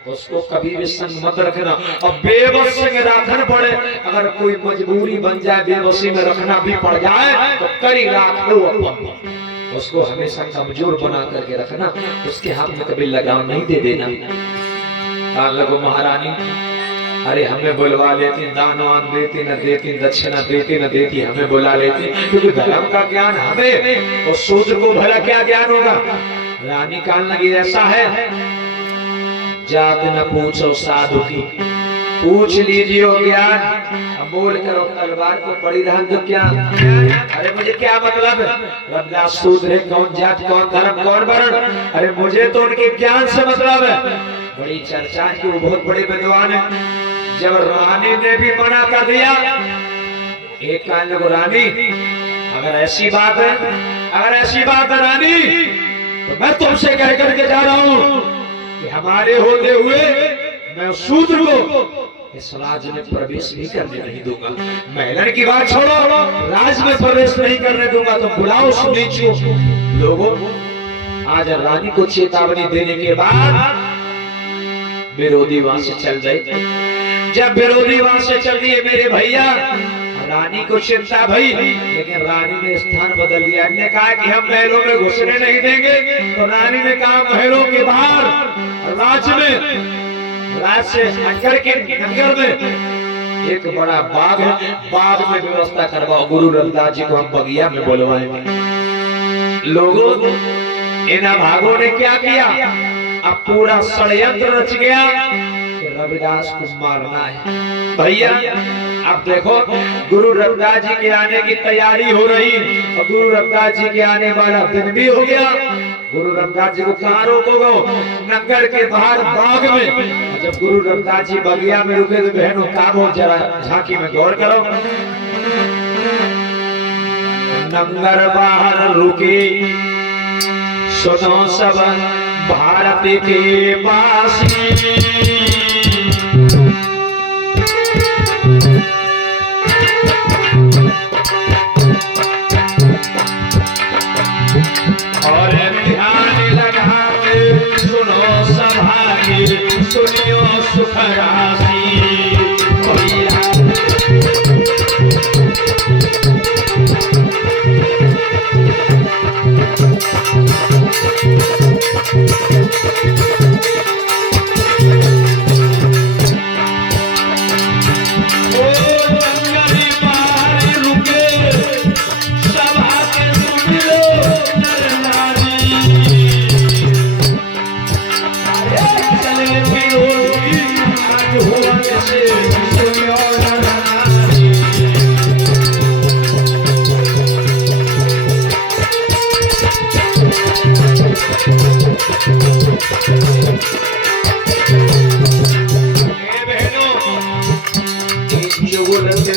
उसको कभी भी संग मत रखना। अब बेबस संग राखन पड़े, अगर कोई मजबूरी बन जाए, बेबसी में रखना भी पड़ जाए तो करी राखो अपंग, उसको हमेशा कमजोर बना करके रखना, उसके हाथ में कभी लगाम नहीं दे देना। कान लगो महारानी, अरे हमें बुलवा लेती, दान वान देती न देती, दक्षिणा देती न देती, हमें बुला लेती, क्योंकि धर्म का ज्ञान हमें और शूद्र को भला क्या ज्ञान होगा। रानी कान लगी, ऐसा है जात न पूछो साधु की, पूछ लीजिए ज्ञान। अब बोल करो तलवार को पड़ी रहन दो क्या? अरे मुझे क्या मतलब है? रविदास शूद्र है, कौन जात कौन धर्म कौन वर्ण, अरे मुझे तो उनके ज्ञान से मतलब है। बड़ी चर्चा की, वो बहुत बड़े विद्वान है। जब रानी ने भी मना कर दिया, एक कान लगो रानी, अगर ऐसी बात है, अगर ऐसी बात है रानी, तो मैं तुमसे कह करके जा रहा हूँ कि हमारे होते हुए मैं शूद्र को इस राज्य में प्रवेश भी करने नहीं दूंगा। महिला की बात छोड़ो, राज्य में प्रवेश नहीं करने दूंगा। तो बुलाओ सुनीचो लोगों। आज रानी को चेतावनी देने के बाद विरोधी वहां से चल गए। जब विरोधी वहां से चल दिए मेरे भैया, रानी को चिंता भई, लेकिन रानी ने स्थान बदल दिया। ने कहा कि हम महलों में घुसने नहीं देंगे, तो रानी ने कहा महलों के बाहर राज्य में, राज से हटकर के नगर में एक बड़ा बाग है, बाग में व्यवस्था करवाओ। गुरु रविदास जी को हम बगिया में बुलवाएंगे। लोगों, इन भागों ने क्या किया, अब पूरा षड्यंत्र रच गया कि रविदास को मारना है। भैया अब देखो, गुरु रविदास जी के आने की तैयारी हो रही और गुरु रविदास जी के आने वाला दिन भी हो गया। गुरु रविदास जी को कहाँ रोकोगे, नगर के बाहर बाग में। जब गुरु रविदास जी बगिया में रुके तो बहनों काबो जरा झांकी में गौर करो। नगर बाहर रुके सुनो सब भारत के वासी, और ध्यान लगा के सुनो सभा की, सुनियो सुख राशि।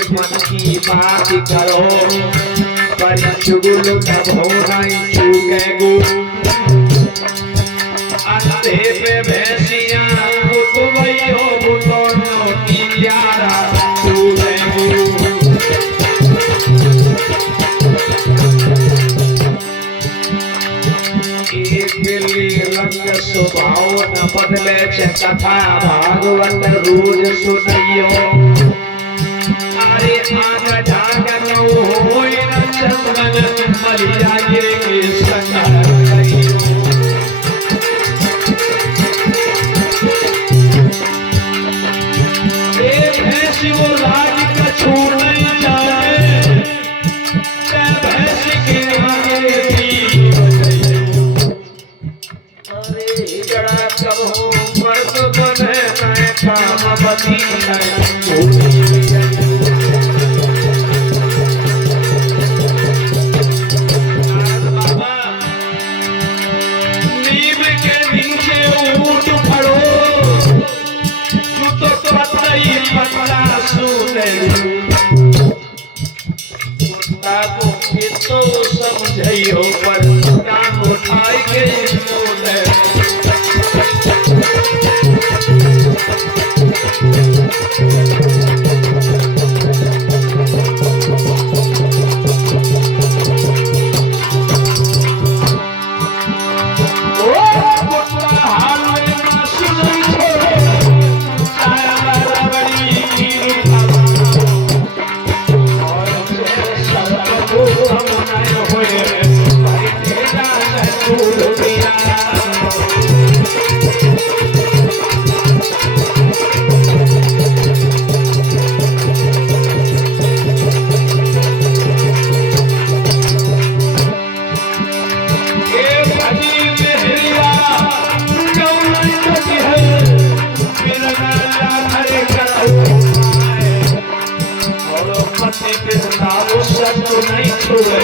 मन की बात करो, पर चुगुल तब हो नहीं चूके गो। अंधे पे भैंसियां कुतुबई हो बुतों की यारा चूके गो। एक बिल्ली रंग स्वभाव न बदले, कथा भागवत रोज सुनियो। अरे आग ढाक होई न चंदन, मलिया के संग करियो। ए भैंसी वो राज का छोड़ नहीं जाए, भैंसी के आगे भी। अरे जड़ा कब हो मर्द बने मैं कामवती नहीं। तो समझई हो पर काम उठाई के नहीं छोड़े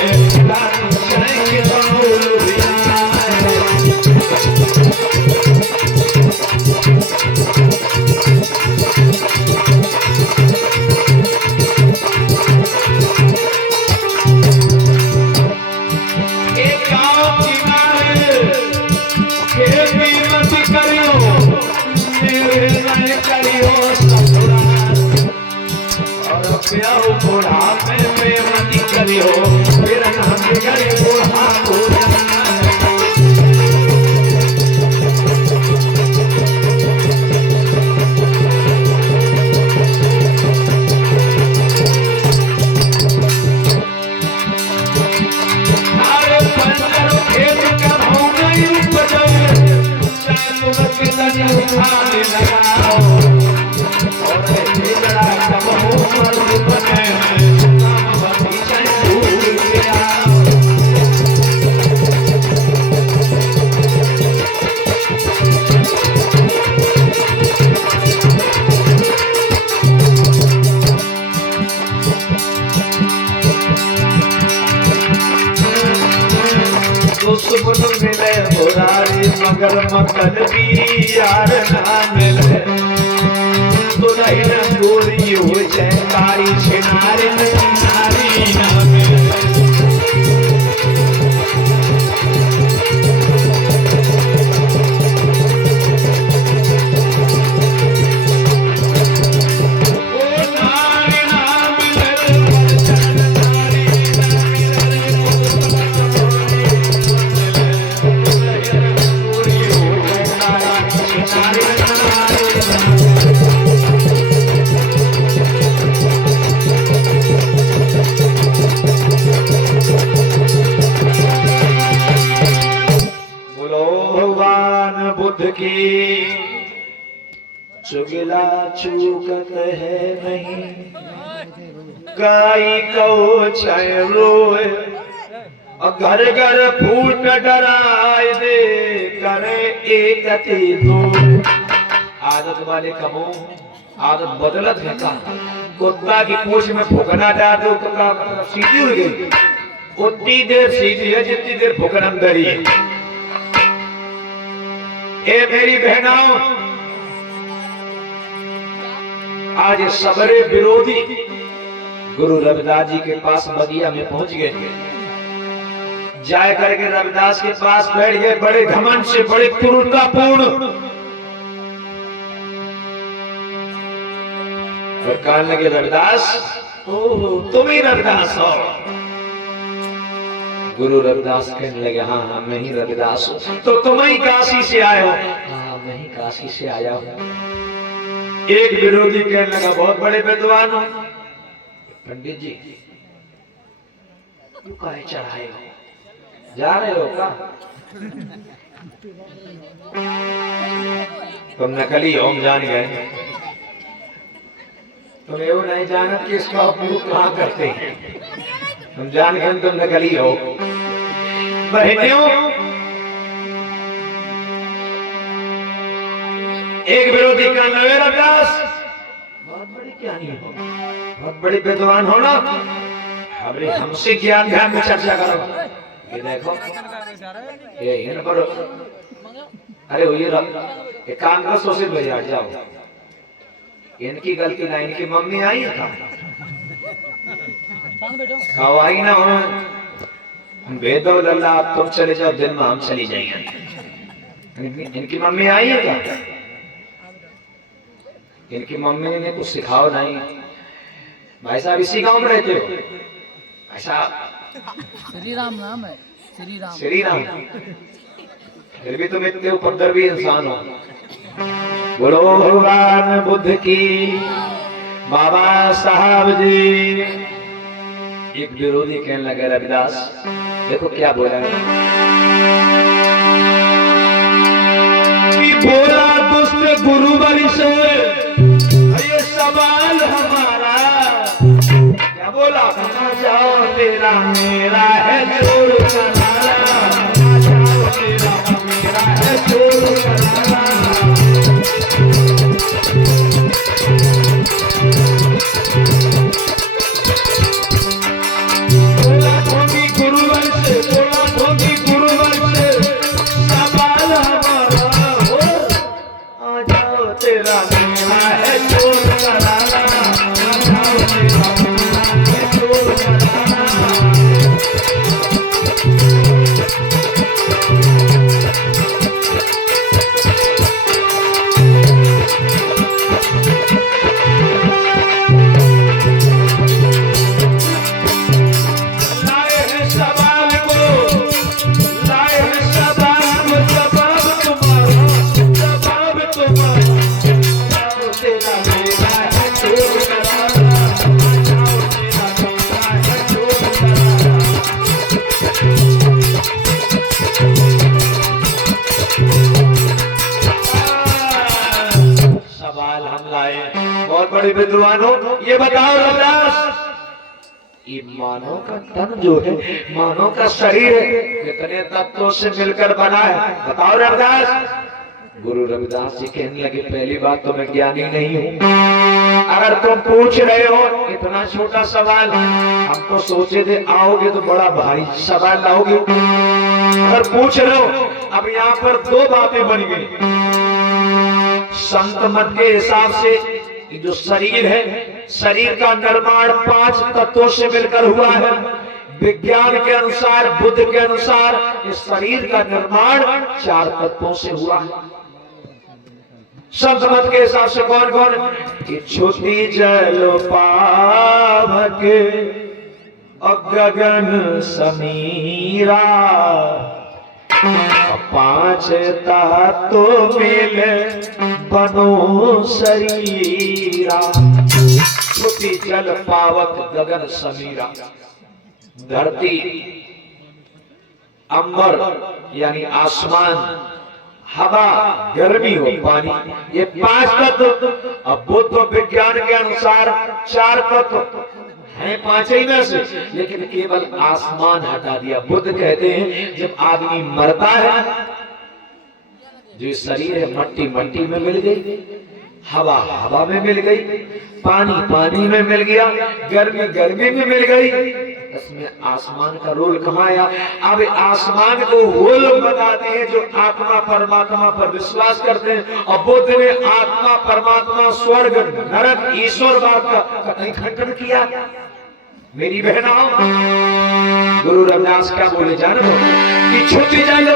दुश्मन मिले मुरारी मगर मतलबी यार ना मिले दुल्हन गोरी हो जयकारी छिनारे नारी ना मिले की चुगला चूकत है नहीं गाय को चाहे रोए और घर घर फूट डराए दे करे एक दो आदत वाले कमो आदत बदलत है का कुत्ता की पूंछ में फुकना डाल दो कुत्ता सीधी हो गई उतनी देर सीधी है जितनी देर फुकन अंदर ही है। ए मेरी बहनाओं आज सबरे विरोधी गुरु रविदास जी के पास बगिया में पहुंच गए जाए करके रविदास के पास बैठ गए बड़े घमंड से बड़े क्रूरतापूर्ण और कहने लगे रविदास ओह तुम ही रविदास हो। गुरु रविदास कहने लगे हाँ हाँ मैं ही रविदास हूँ। तो तुम ही काशी से आए हो? हाँ मैं ही काशी से आया हूँ। एक विरोधी कहने लगा बहुत बड़े विद्वान हो पंडित जी क्यों काहे चढ़ाए हो जा रहे हो का तुम नकली हो हम जान गए तुम ये नहीं जाना कि इसका उपयोग कहाँ करते हैं हम जान गए तुम नकली हो। बहनियों एक विरोधी का रविदास बहुत बड़ी ज्ञानी हो बहुत बड़ी विद्वान हो ना अरे हमसे ज्ञान ध्यान में चर्चा करो। ये देखो ये इन पर अरे वो ये काम करो सोचे भाई हट जाओ इनकी गलती ना इनकी मम्मी आई है कहा आई ना हम भेज दो अल्लाह आप तुम चले जाओ दिन में हम चली जाएंगे। इनकी मम्मी आई है क्या इनकी मम्मी ने कुछ सिखाओ नहीं भाई साहब इसी गांव में रहते हो भाई साहब श्री राम नाम है श्री राम फिर भी तुम इतने उपद्रवी इंसान हो। बोलो भगवान बुद्ध की बाबा साहब जी। एक विरोधी कहने लगे रविदास देखो क्या बोला कि बोला दुष्ट गुरुवर से ये सवाल हमारा क्या बोला जाओ तेरा मेरा है चोर करारा जाओ तेरा मेरा है चोर करारा बड़े विद्वान हो ये बताओ रविदास ये मानव का तन जो है मानव का शरीर है कितने तत्वों से मिलकर बना है बताओ रविदास। गुरु रविदास जी कहने लगे पहली बात तो मैं ज्ञानी नहीं हूँ अगर तुम पूछ रहे हो इतना छोटा सवाल, हम तो सोचे थे आओगे तो बड़ा भारी सवाल लाओगे। अगर पूछ रहे हो, अब यहाँ पर दो बातें बन गई। संत मत के हिसाब से ये जो शरीर है, शरीर का निर्माण 5 तत्वों से मिलकर हुआ है। विज्ञान के अनुसार, बुद्ध के अनुसार इस शरीर का निर्माण 4 तत्वों से हुआ है। संत मत के हिसाब से कौन कौन? कि छुति जल पावक गगन समीरा, 5 तत्व मिले बनो शरीरा। छुति जल पावक गगन समीरा, धरती, अंबर यानी आसमान, हवा, गर्मी हो, पानी, ये 5 तत्व। अब बुद्ध विज्ञान के अनुसार 4 तत्व हैं 5 ही में से, लेकिन केवल आसमान हटा दिया। बुद्ध कहते हैं जब आदमी मरता है, जो शरीर है मट्टी मट्टी में मिल गई, हवा हवा में मिल गई, पानी पानी में मिल गया, गर्मी गर्मी में मिल गई, इसमें आसमान का रोल कहाँ आया? अब आसमान को वो लोग बताते हैं जो आत्मा परमात्मा पर विश्वास करते हैं, और बुद्ध ने आत्मा परमात्मा स्वर्ग नरक ईश्वरवाद का कतई खंडन किया। मेरी बहनों, गुरु रविदास क्या बोले जानो? कि छुट्टी जाए